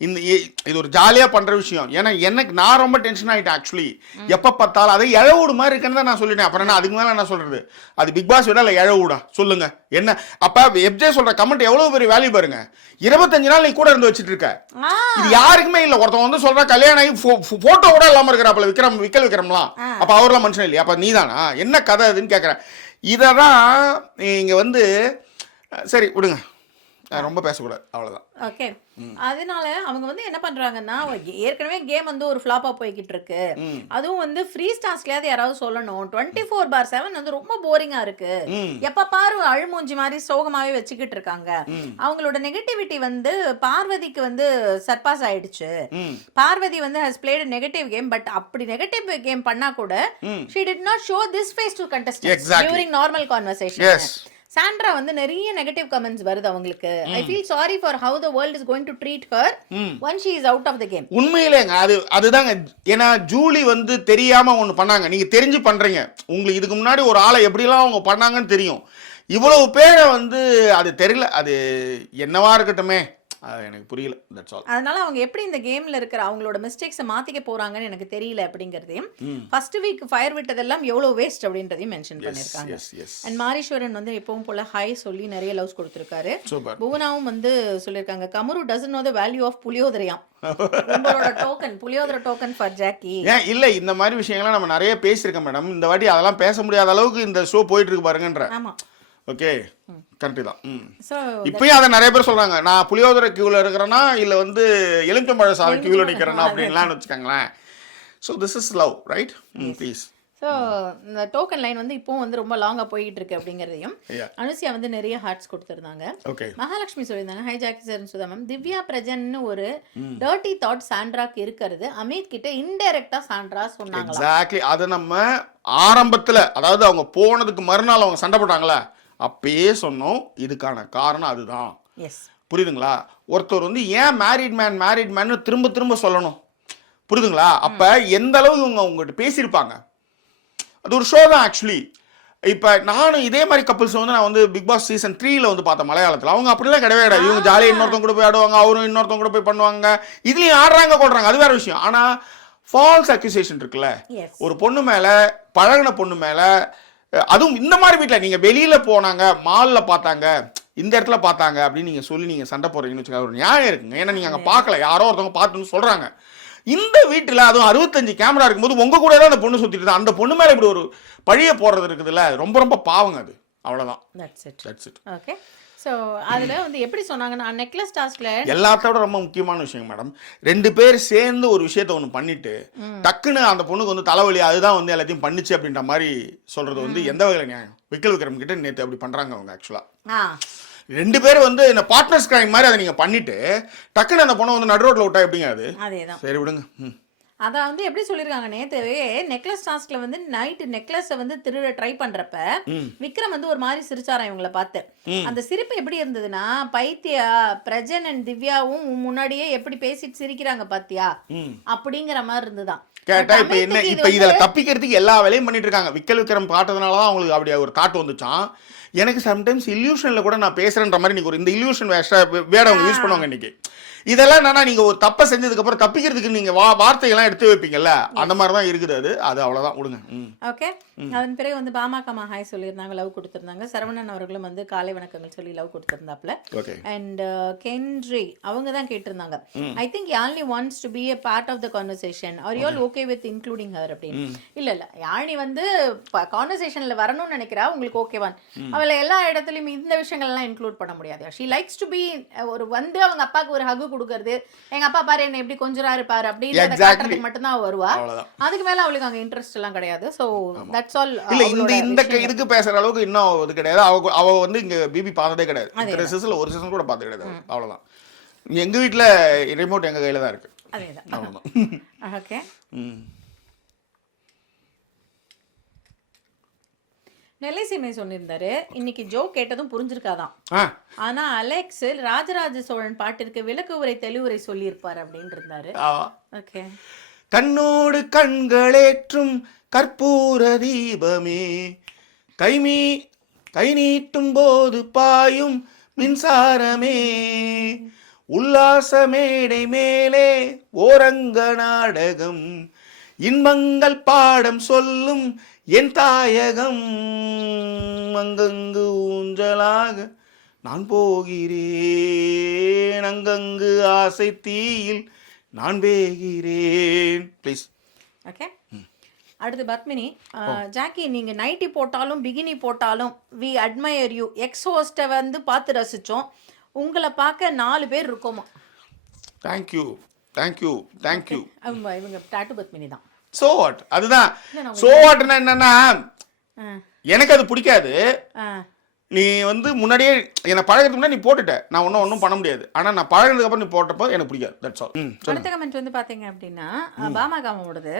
இது ஒரு ஜாலியாக பண்ணுற விஷயம். ஏன்னா நான் ரொம்ப டென்ஷன் ஆகிட்டேன் ஆக்சுவலி. எப்போ பார்த்தாலும் அதை இழவுடு மாதிரி இருக்குன்னு தான் நான் சொல்லிட்டேன். அப்புறம் அதுக்கு மேலே என்ன சொல்கிறது, அது பிக் பாஸ் விட இல்லை இழவுடா சொல்லுங்க என்ன. அப்போ எப்ஜே சொல்கிற கமெண்ட் எவ்வளோ பெரிய வேல்யூ பாருங்க. 25 நாள் நீ கூட இருந்து வச்சுட்டு இருக்க, இது யாருக்குமே இல்லை. ஒருத்தவங்க வந்து சொல்கிறா கல்யாணம் ஆகி ஃபோட்டோ கூட இல்லாமல் இருக்கிறாப்புல விக்ரம் விக்ரம்லாம், அப்போ அவர்லாம் மனுஷன் இல்லையா, அப்போ நீ தானா, என்ன கதை அதுன்னு கேட்குறேன். இதை தான் இங்கே வந்து சரி விடுங்க, ரொம்ப பேசக்கூடாது, அவ்வளோதான். ஓகே. அதனால அவங்க வந்து என்ன பண்றாங்கன்னா, ஏற்கனவே கேம் வந்து ஒரு ஃப்ளாப்பா போய்கிட்டு இருக்கு, அதுவும் வந்து ஃப்ரீ ஸ்டார்ஸ்லயாவது யாராவது சொல்லணும், 24/7 வந்து ரொம்ப போரிங்கா இருக்கு, எப்ப பாரு அழுமூஞ்சி மாதிரி சோகமாவே வச்சுக்கிட்டு இருக்காங்க. அவங்களோட நெகட்டிவிட்டி வந்து பார்வதிக்கு வந்து சர்பாஸ் ஆயிடுச்சு. பார்வதி வந்து has played a negative game, but அப்படி நெகட்டிவ் கேம் பண்ணா கூட she did not show this face to contestants during normal conversation. Sandra வந்து நிறைய நெகட்டிவ் கமெண்ட்ஸ் வருது அவங்களுக்கு. I feel sorry for how the world is going to treat her once she is out of the game. உண்மையிலேங்க அதுதாங்க. ஏன்னா Julie வந்து தெரியாம ஒன்று பண்ணாங்க, நீங்க தெரிஞ்சு பண்றீங்க. உங்களுக்கு இதுக்கு முன்னாடி ஒரு ஆளை எப்படிலாம் அவங்க பண்ணாங்கன்னு தெரியும். இவ்வளவு பேரை வந்து அது தெரியல, அது என்னவா இருக்கட்டுமே, அது எனக்கு புரியல. That's all. அதனால அவங்க எப்படி இந்த கேம்ல இருக்கிற அவங்களோட மிஸ்டேக்ஸை மாத்திக்க போறாங்கன்னு எனக்கு தெரியல அப்படிங்கறதையும், ஃபர்ஸ்ட் வீக் ஃபயர் விட்டதெல்லாம் எவ்வளவு வேஸ்ட் அப்படின்றதையும் மென்ஷன் பண்ணிருக்காங்க. அண்ட் மாரீஸ்வரன் வந்து எப்பவும் போல ஹாய் சொல்லி நிறைய லவ்ஸ் கொடுத்திருக்காரு. புவனாவும் வந்து சொல்லிருக்காங்க கமரு doesn't know the value of புளியோதரையாம். உங்களோட token puliyodarai token for Jacky. ஏன் இல்ல, இந்த மாதிரி விஷயங்கள்லாம் நம்ம நிறைய பேசியிருக்கோம் மேடம். இந்த வாட்டி அதெல்லாம் பேச முடியாத அளவுக்கு இந்த ஷோ போயிட்டு இருக்கு பாருங்கன்ற. ஆமா, ஓகே, கரெக்ட் தான். இப்பயும் அதை நிறைய பேர் சொல்றாங்க, நான் புளியோதரை கியூல இருக்கிறேன்னா இல்ல வந்து எலுமிச்சம்பழ சாதம் கியூல நிக்கிறேன்னா அப்படின்லாம் வச்சுக்கோங்களேன். So this is love, right? Please. So இந்த டோக்கன் லைன் வந்து இப்போ வந்து ரொம்ப லாங்கா போயிட்டு இருக்கு அப்படிங்கறதையும் அனுசியா வந்து நிறைய ஹார்ட்ஸ் கொடுத்திருந்தாங்க. மகாலட்சுமி சொல்லியிருந்தாங்க hi Jacky sir Sudha ma'am, Divya பிரஜன்னு ஒரு டர்ட்டி தாட் சாண்ட்ராக்கு இருக்கிறது அமித் கிட்ட இன்டைரக்டா சாண்ட்ரா சொன்னாங்க. எக்ஸாக்ட்லி. அது நம்ம ஆரம்பத்துல, அதாவது அவங்க போனதுக்கு மறுநாள் அவங்க சண்டை போட்டாங்களா, அப்பயே சொன்னோம் இதுக்கான காரணம் அதுதான். புரியுதுங்களா? ஒருத்தர் வந்து ஏன் மேரிட் மேன் திரும்ப திரும்ப சொல்லணும், புரியுதுங்களா? அப்ப எந்த அளவுக்கு இவங்க உங்ககிட்ட பேசியிருப்பாங்க, அது ஒரு ஷோ தான் ஆக்சுவலி. இப்போ நானும் இதே மாதிரி கப்புள்ஸ் வந்து நான் வந்து பிக் பாஸ் சீசன் 3ல வந்து பார்த்தேன் மலையாளத்தில். அவங்க அப்படிலாம் கிடையவே கிடையாது. இவங்க ஜாலியாக இன்னொருத்தவங்க கூட போய் ஆடுவாங்க, அவரும் இன்னொருத்தவங்க கூட போய் பண்ணுவாங்க, இதுலேயும் ஆடுறாங்க கொள்றாங்க, அது வேற விஷயம். ஆனால் ஃபால்ஸ் அக்யூசேஷன் இருக்குல்ல, ஒரு பொண்ணு மேலே, பழகின பொண்ணு மேலே, அதுவும் இந்த மாதிரி வீட்டில் நீங்கள் வெளியில் போனாங்க, மாலில் பார்த்தாங்க, இந்த இடத்துல பார்த்தாங்க அப்படின்னு நீங்கள் சொல்லி நீங்கள் சண்டை போடுறீங்கன்னு வச்சுக்கோங்க, ஒரு நியாயம் இருக்குங்க. ஏன்னா நீங்கள் அங்கே பார்க்கல, யாரோ ஒருத்தவங்க பார்த்துன்னு சொல்கிறாங்க. இந்த வீட்டில் அதுவும் 65 கேமரா இருக்கும்போது உங்க கூட தான் அந்த பொண்ணு சுற்றிட்டு தான், அந்த பொண்ணு மேலே இப்படி ஒரு பழிய போடுறது இருக்குதுல்ல, ரொம்ப ரொம்ப பாவங்க அது. அவ்வளோதான். That's it. ஓகே. ஸோ அதில் வந்து எப்படி சொன்னாங்கன்னா நெக்லஸ் டாஸ்க்ல எல்லாத்தோட ரொம்ப முக்கியமான விஷயம் மேடம், 2 பேர் சேர்ந்து ஒரு விஷயத்த ஒன்று பண்ணிட்டு டக்குன்னு அந்த பொண்ணுக்கு வந்து தலைவலி அதுதான் வந்து எல்லாத்தையும் பண்ணிச்சு அப்படின்ற மாதிரி சொல்றது வந்து எந்த வகையில் நியாயம்? விக்கல் விக்ரம் கிட்ட நேற்று அப்படி பண்றாங்க அவங்க. ஆக்சுவலா 2 பேரும் வந்து என்ன பார்ட்னர்ஸ் கிரைம் மாதிரி அதை நீங்க பண்ணிட்டு டக்குன்னு அந்த பொண்ணை வந்து நடு ரோட்ல விட்டா எப்படிங்க அது? அதேதான். சரி விடுங்க. அதான் வந்து எப்படி சொல்லியிருக்காங்க நேற்றுவே நெக்லஸ் டாஸ்க்ல வந்து நைட்டு நெக்லஸை வந்து திருட ட்ரை பண்றப்ப விக்ரம் வந்து ஒரு மாதிரி சிரிச்சாராம் இவங்களை பார்த்து. அந்த சிரிப்பு எப்படி இருந்ததுன்னா, பைத்தியா பிரஜன் அண்ட் திவ்யாவும் முன்னாடியே எப்படி பேசிட்டு சிரிக்கிறாங்க பாத்தியா அப்படிங்கிற மாதிரி இருந்துதான். கேட்டா இப்ப என்ன, இப்ப இதுல தப்பிக்கிறதுக்கு எல்லா வேலையும் பண்ணிட்டு இருக்காங்க. விக்கல் விக்ரம் பார்த்ததுனாலதான் அவங்களுக்கு அப்படி ஒரு தாட் வந்துச்சான். எனக்கு சம்டைம்ஸ் இல்யூஷன்ல கூட நான் பேசுறேன்ற மாதிரி நீங்க ஒரு இந்த இல்யூஷன் வேர்டை அவங்க யூஸ் பண்ணுவாங்க இன்னைக்கு. இதெல்லாம் என்னன்னா, நீங்க ஒரு தப்பை செஞ்சதுக்கு அப்புறம் தப்பிக்கிறதுக்கு நீங்க வார்த்தைகள்லாம் எடுத்து வைப்பீங்கல்ல, அந்த மாதிரி தான் இருக்குது அது அவ்வளவுதான். விடுங்க. ஓகே. அதன் பிறகு வந்து பாமக ஹாய் சொல்லியிருந்தாங்க, லவ் கொடுத்திருந்தாங்க. சரவணன் அவர்களும் வந்து காலை வணக்கங்கள் சொல்லி லவ் கொடுத்திருந்தாப்ல. அண்ட் கென்ட்ரி அவங்க தான் கேட்டிருந்தாங்க, I think Yazhni wants to be a part of the conversation are you all okay with including her அப்படின்னு. இல்ல யாழ்னி வந்து கான்வர்சேஷன்ல வரணும்னு நினைக்கிறா, உங்களுக்கு ஓகேவான்? அவளை எல்லா இடத்துலயும் இந்த விஷயங்கள் எல்லாம் இன்க்ளூட் பண்ண முடியாது. ஷி லைக்ஸ் டு பி ஒரு வந்து அவங்க அப்பாவுக்கு ஒரு ஹகு கொடுக்கறது, எங்க அப்பா பாரு என்ன எப்படி கொஞ்சிறாரு பாரு அப்படின்னு காட்டுறதுக்கு மட்டும்தான் வருவா. அதுக்கு மேல அவளுக்கு அங்க இன்ட்ரெஸ்ட் எல்லாம் கிடையாது. So that's all. இல்ல இந்த இதுக்கு பேசுற அளவுக்கு இன்னும் இது கிடையாது. அவ வந்து இங்க பிபி பார்த்ததே கிடையாது. இந்த சீசன்ல ஒரு சீசன் கூட பார்த்தது கிடையாது. அவ்வளவுதான். எங்க வீட்ல ரிமோட் எங்க கையில தான் இருக்கு. அதேதான். ஓகே. நெல்லை சீமை சொன்னிருந்தாரு, இன்னைக்கு ஜோ கேட்டதும் புரிஞ்சிருக்காதான். ஆனா அலெக்ஸ் ராஜராஜ சோழன் பாட்டிற்கு விளக்கு உரை தெளிவுரை சொல்லியிருப்பார் அப்படின்னு இருந்தாரு. ஓகே. கண்ணோடு கண்களேற்றும் கற்பூர தீபமே, கை நீட்டும் போது பாயும் மின்சாரமே, உல்லாச மேடை மேலே ஓரங்க நாடகம், இன்பங்கள் பாடம் சொல்லும் என் தாயகம், அங்கங்கு ஊஞ்சலாக நான் போகிறேன், அங்கங்கு ஆசை தீயில் நான் வேகிறேன். ப்ளீஸ். ஓகே. அடுத்து பத்மினி, ஜாக்கி நீங்க நைட்டி போட்டாலும் பிகினி போட்டாலும் வி அட்மயர் யூ. எக்ஸ் ஹோஸ்ட்டை வந்து பார்த்து ரசிச்சோம், உங்களை பார்க்க 4 பேர் இருக்கோமா. தேங்க்யூ. இவங்க டாட்டு பத்மினி தான். சோ வாட், அதுதான். சோ வாட்னா என்னன்னா, எனக்கு அது பிடிக்காது, நீ வந்து முன்னாடியே என்னை பழகிறதுக்கு முன்னாடி நீ போட்டுட்ட, நான் ஒன்றும் பண்ண முடியாது. ஆனால் நான் பழகினதுக்கு அப்புறம் நீ போட்டப்போ எனக்கு பிடிக்காது. That's all. அடுத்த கமெண்ட் வந்து பாத்தீங்க அப்படின்னா பாமகவோடது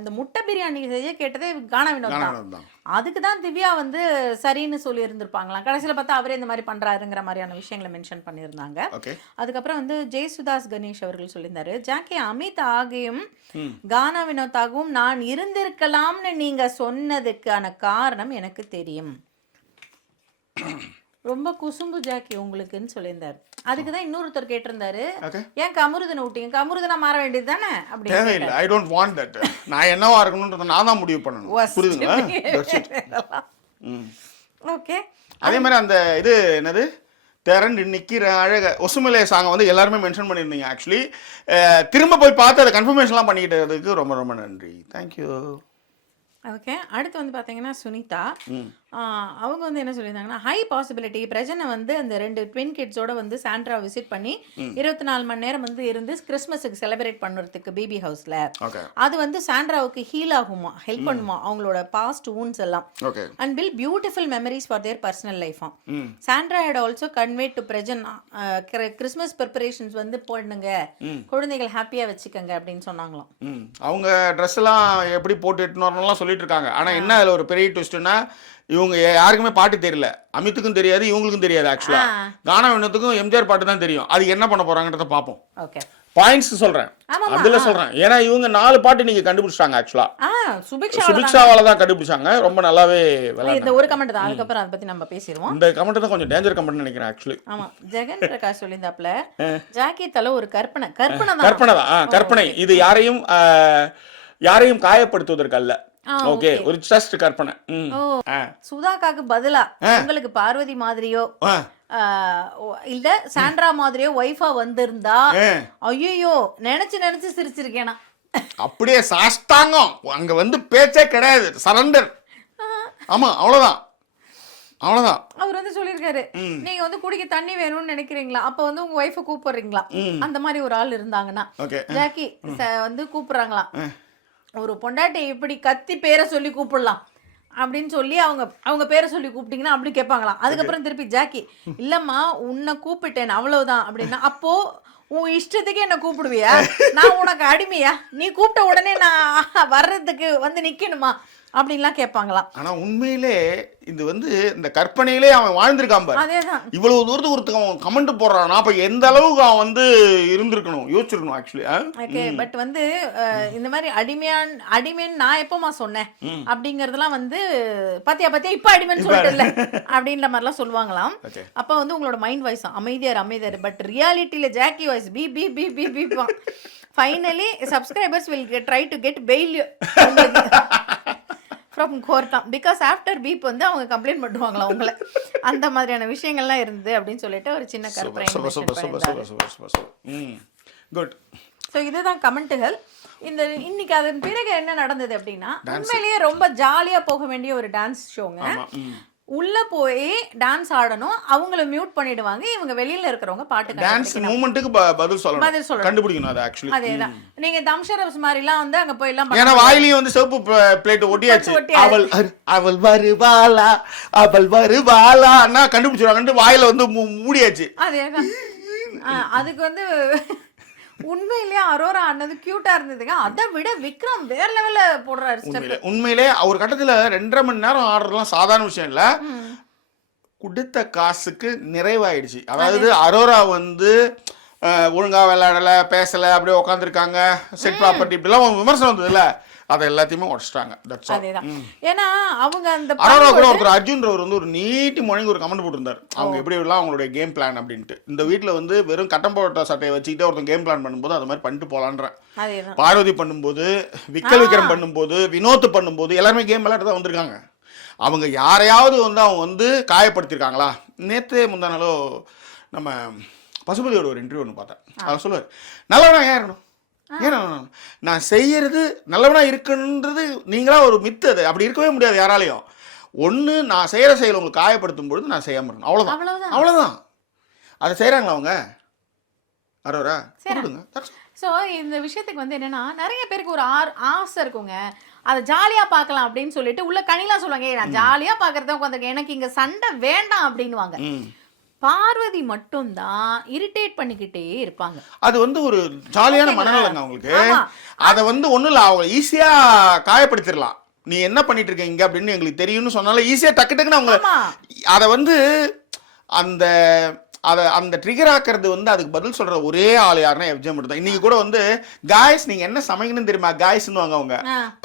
இந்த முட்டை பிரியாணி செய்ய கேட்டதே கானா வினோத் தான். அதுக்கு தான் திவ்யா வந்து சரின்னு சொல்லி இருந்திருப்பாங்களாம். கடைசியில் பார்த்தா அவரே இந்த மாதிரி பண்றாருங்கிற மாதிரியான விஷயங்களை மென்ஷன் பண்ணியிருந்தாங்க. அதுக்கப்புறம் வந்து ஜெயசுதாஸ் கணேஷ் அவர்கள் சொல்லியிருந்தாரு, ஜாக்கி அமித் ஆகியும் கானா வினோத்தாகவும் நான் இருந்திருக்கலாம்னு நீங்க சொன்னதுக்கான காரணம் எனக்கு தெரியும். ரொம்ப குசும்பு ஜாக்கி உங்களுக்குன்னு சொல்லியிருந்தாரு. அதுக்கு தான் இன்னொருத்தர் கேட்டிருந்தாரு, ஏன் கமருதனை விட்டீங்க, கமருதனா மாற வேண்டியது தானே அப்படின்னு. I don't want that. நான் என்னவா இருக்கணும்ன்றத நான் தான் முடிவு பண்ணணும். புரியுதுங்களா? ஓகே. அதே மாதிரி அந்த இது என்னது திரண்டு நிற்கிற அழக ஒசுமலே சாங்கை வந்து எல்லாருமே மென்ஷன் பண்ணியிருந்தீங்க. ஆக்சுவலி திரும்ப போய் பார்த்து அதை கன்ஃபர்மேஷன்லாம் பண்ணிக்கிட்டதுக்கு ரொம்ப ரொம்ப நன்றி. தேங்க்யூ. ஓகே. அடுத்து வந்து பார்த்தீங்கன்னா சுனிதா அவங்க வந்து என்ன சொல்லியிருந்தாங்கன்னா, ஹை பாசிபிலிட்டி பிரஜனை வந்து அந்த 2 ட்வின் கிட்ஸோட வந்து சாண்ட்ரா விசிட் பண்ணி 24 மணி நேரம் வந்து இருந்து கிறிஸ்மஸுக்கு செலிப்ரேட் பண்ணுறதுக்கு பிபி ஹவுஸில் அது வந்து சாண்ட்ராவுக்கு ஹீல் ஆகுமா, ஹெல்ப் பண்ணுமா அவங்களோட பாஸ்ட் வூன்ஸ் எல்லாம், and fill beautiful memories for their personal லைஃபாம். Sandra had also convey to Prajan Christmas preparations வந்து போடுங்க, குழந்தைகள் ஹாப்பியாக வச்சுக்கோங்க அப்படின்னு சொன்னாங்களாம். அவங்க ட்ரெஸ் எல்லாம் எப்படி போட்டு எட்டுன்னு வரணும்லாம் சொல்லிட்டு இருக்காங்க. ஆனால் என்ன அதில் ஒரு பெரிய ட்விஸ்ட்னா, இவங்க யாருக்குமே பாட்டு தெரியல, அமித்துக்கும் தெரியாது, இவங்களுக்கும் தெரியாது. ஆக்சுவலா கானா வினோத்துக்கும் எம்ஜிஆர் பாட்டு தான் தெரியும். அது என்ன பண்ண போறாங்கன்றத பார்ப்போம். ஓகே. பாயிண்ட்ஸ் சொல்றேன், அதுல சொல்றேன். ஏன்னா இவங்க 4 பாட்டு நீங்க கண்டுபிடிச்சாங்க. ஆக்சுவலா சுபிக்ஷாவால தான் கண்டுபிடிச்சாங்க. ரொம்ப நல்லாவே இந்த ஒரு கமெண்ட் தான். அதுக்கப்புறம் அதை பத்தி நம்ம பேசிடுவோம். இந்த கமெண்ட் தான் கொஞ்சம் டேஞ்சர் கமெண்ட் நினைக்கிறேன். ஆக்சுவலி ஆமா, ஜெகன் பிரகாஷ் சொல்லியிருந்தாப்ல, ஜாக்கி தல ஒரு கற்பனை கற்பனை. இது யாரையும் காயப்படுத்துவதற்கு அல்ல. ஓகே, ஒரு ஜஸ்ட் கற்பனை. சுதாக்காக்கு பதிலா உங்களுக்கு பார்வதி மாதிரியோ இல்ல சாண்ட்ரா மாதிரியோ ஒய்ஃபா வந்திருந்தா ஐயோ நினைச்சு சிரிச்சிருக்கேனா. அப்படியே சாஷ்டாங்கம், அங்க வந்து பேச்சே கிடையாது, சரண்டர். ஆமா, அவ்வளவுதான். அவர் வந்து சொல்லியிருக்காரு, நீங்க வந்து குடிக்க தண்ணி வேணும்னு நினைக்கிறீங்களா, அப்ப வந்து உங்க ஒய்ஃபை கூப்பிடுறீங்களா, அந்த மாதிரி ஒரு ஆள் இருந்தாங்கன்னா ஜாக்கி வந்து கூப்பிடுறாங்களா, ஒரு பொண்டாட்டி இப்படி கத்தி பேரை சொல்லி கூப்பிடலாம் அப்படின்னு சொல்லி அவங்க பேரை சொல்லி கூப்பிட்டீங்கன்னா அப்படி கேட்பாங்களாம். அதுக்கப்புறம் திருப்பி ஜாக்கி, இல்லம்மா உன்னை கூப்பிட்டேன் அவ்வளவுதான் அப்படின்னா, அப்போ உன் இஷ்டத்துக்கு என்ன கூப்பிடுவியா, நான் உனக்கு அடிமையா, நீ கூப்பிட்ட உடனே நான் வர்றதுக்கு வந்து நிக்கணுமா அப்படின்லாம் கேட்பாங்களாம். ஆனா உண்மையிலே இது வந்து இந்த கற்பனையிலே அவன் வாழ்ந்திருக்கான் பாரு. அதேதான். இவ்வளவு தூரத்துக்கு ஒருத்தங்க அவன் கமெண்ட் போடுறான், அப்ப எந்த அளவுக்கு அவன் வந்து இருந்திருக்கணும், யோசிச்சிருக்கணும். Actually okay. பட் வந்து இந்த மாதிரி அடிமைன்னு நான் எப்பமா சொன்னேன் அப்படிங்கறதெல்லாம் வந்து பாத்தியா இப்ப அடிமைன்னு சொல்லிட்டு அப்படின்ற மாதிரிலாம் சொல்லுவாங்களாம். அப்ப வந்து உங்களோட மைண்ட் வாய்ஸ் அமைதியார், பட் ரியாலிட்டியில ஜாக்கி வாய்ஸ் பி பி பி பி பி. Finally subscribers will try to get bail from கோர்ட்டாம், பிகாஸ் ஆஃப்டர் பீப் வந்து அவங்க கம்ப்ளைண்ட் பண்ணுவாங்களா உங்களை, அந்த மாதிரியான விஷயங்கள்லாம் இருந்து அப்படின்னு சொல்லிட்டு ஒரு சின்ன கற்பனை. குட். ஸோ இதுதான் கமெண்ட்டுகள். இன்னைக்கு அதன் பிறகு என்ன நடந்தது அப்படின்னா, உண்மையிலேயே ரொம்ப ஜாலியா போக வேண்டிய ஒரு டான்ஸ் ஷோங்க. உள்ள போய் டான்ஸ் ஆடணும், அவங்கள மியூட் பண்ணிடுவாங்க, இவங்க வெளியில இருக்கிறவங்க பாட்டு டான்ஸ் மூமெண்ட்டுக்கு பதில் சொல்லணும், கண்டுபிடிக்கணும். அது ஆக்சுவலி அதேதான். நீங்க தம்ஷரஸ் மாதிரிலாம் வந்து அங்க போய் எல்லாம், ஏன்னா வாயிலையும் வந்து சிவப்பு பிளேட் ஒட்டியாச்சு, அவள் வருவாளா கண்டுபிடிச்சிருவாங்க, வாயில வந்து மூடியாச்சு. அதேதான். அதுக்கு வந்து உண்மையிலேயே அரோரா ஆனது கியூட்டா இருந்ததுங்க. அதை விட விக்ரம் வேற லெவல்ல போடுறாரு. உண்மையிலே ஒரு கட்டத்துல 2.5 மணி நேரம் ஆடுறதுலாம் சாதாரண விஷயம் இல்ல. கொடுத்த காசுக்கு நிறைவாயிடுச்சு. அதாவது அரோரா வந்து ஒழுங்கா விளையாடல, பேசல, அப்படியே உட்காந்துருக்காங்க, செட் ப்ராப்பர்ட்டி இப்படிலாம் விமர்சனம் வந்ததுல, அதை எல்லாத்தையுமே உடச்சிட்டாங்க. ஏன்னா அவங்க அந்த அரோரா கூட ஒருத்தர் அர்ஜுன்றவர் வந்து ஒரு நீட்டி முழங்கி ஒரு கமெண்ட் போட்டிருந்தாரு, அவங்க எப்படி எல்லாம் அவங்களுடைய கேம் பிளான் அப்படின்ட்டு. இந்த வீட்டில் வந்து வெறும் கட்டம் போட்ட சட்டையை வச்சுக்கிட்டு ஒருத்தன் கேம் பிளான் பண்ணும்போது அது மாதிரி பண்ணிட்டு போலான்றேன். பார்வதி பண்ணும்போது, விக்ரம் பண்ணும்போது, வினோத் பண்ணும்போது எல்லாருமே கேம் விளையாட்டு தான் வந்திருக்காங்க. அவங்க யாரையாவது வந்து அவங்க வந்து காயப்படுத்திருக்காங்களா? நேற்றே முந்தானாலோ நம்ம பசுபதியோட ஒரு இன்டர்வியூ ஒன்று பார்த்தேன். அவர் சொல்லுவார், நல்லவனா ஏன் இருக்கணும், ஏன்னா நான் செய்யறது நல்லவனா இருக்குன்றது நீங்களா ஒரு மித்து. அது அப்படி இருக்கவே முடியாது யாராலையும். ஒன்று நான் செய்கிற செயல் உங்களுக்கு காயப்படுத்தும் பொழுது நான் செய்யாமல் இருக்கணும், அவ்வளோதான். அதை செய்கிறாங்களா அவங்க அரோரா? ஸோ இந்த விஷயத்துக்கு வந்து என்னன்னா, நிறைய பேருக்கு ஒரு ஆசை இருக்குங்க, அதை ஜாலியா பார்க்கலாம் அப்படின்னு சொல்லிட்டு உள்ள கனிலாம் சொல்லுவாங்க, ஏய் நான் ஜாலியா பாக்குறத உட்காந்துருக்கேன், எனக்கு இங்க சண்டை வேண்டாம் அப்படின்னுவாங்க. பார்வதி மட்டும்தான் இரிட்டேட் பண்ணிக்கிட்டே இருப்பாங்க. அது வந்து ஒரு ஜாலியான மனநலங்க அவங்களுக்கு. அதை வந்து ஒண்ணும் இல்ல, அவங்க ஈஸியா காயப்படுத்திடலாம். நீ என்ன பண்ணிட்டு இருக்க இங்க அப்படின்னு எங்களுக்கு தெரியும்னு சொன்னாலும் ஈஸியா டக்கு டக்குன்னு அவங்க அதை வந்து அந்த அந்த ட்ரிகர் ஆக்குறது வந்து அதுக்கு பதில் சொல்ற ஒரே ஆள் யாருன்னா எஃப்ஜே மட்டும் தான். இன்னைக்கு கூட வந்து காய்ஸ் நீங்க என்ன சமைக்கணும்னு தெரியுமா காய்ஸ்ன்னு வாங்க, அவங்க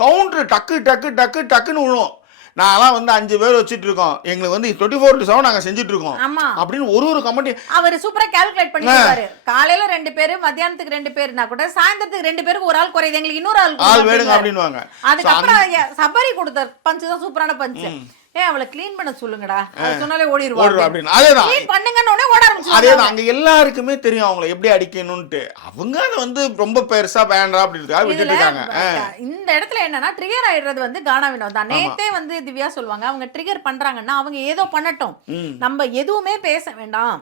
கவுண்டர் டக்கு டக்கு டக்கு டக்குன்னு விழும். நான்லாம் வந்து 5 பேர் வச்சுட்டு இருக்கோம், எங்களுக்கு வந்து 24/7 நாங்க செஞ்சுட்டு இருக்கோம் அப்படின்னு ஒரு கமெண்ட் அவர் சூப்பரா கால்குலேட் பண்ணிருக்காரு. காலையில 2 பேரு, மத்தியானத்துக்கு 2 பேருனா கூட சாயந்தரத்துக்கு 2 பேருக்கு ஒரு ஆள் குறையுது, எங்களுக்கு இன்னொரு ஆள் வேணுங்க அப்படின்னுவாங்க. அதுக்கப்புறம் சபரி கொடுத்த பஞ்சு தான் சூப்பரான பஞ்சு. அவளை க்ளீன் பண்ண சொல்லுங்கடா, சொன்னாலே ஓடிடுவாங்க அப்படின்னு. அதேதான் க்ளீன் பண்ணுங்கன்னு உடனே ஓட ஆரம்பிச்சாங்க. அதேதான் அங்க எல்லாருக்குமே தெரியும் அவங்களை எப்படி அடிக்கணும்ட்டு. அவங்க அதை வந்து ரொம்ப பெருசா வேண்டாம் அப்படின்னு விட்டுட்டு இருக்காங்க. இந்த இடத்துல என்னன்னா ட்ரிகர் ஆயிடுறது வந்து கானா வினோத் தான். நேத்தே வந்து திவ்யா சொல்லுவாங்க, அவங்க ட்ரிகர் பண்றாங்கன்னா அவங்க ஏதோ பண்ணட்டும், நம்ம எதுவுமே பேச வேண்டாம்.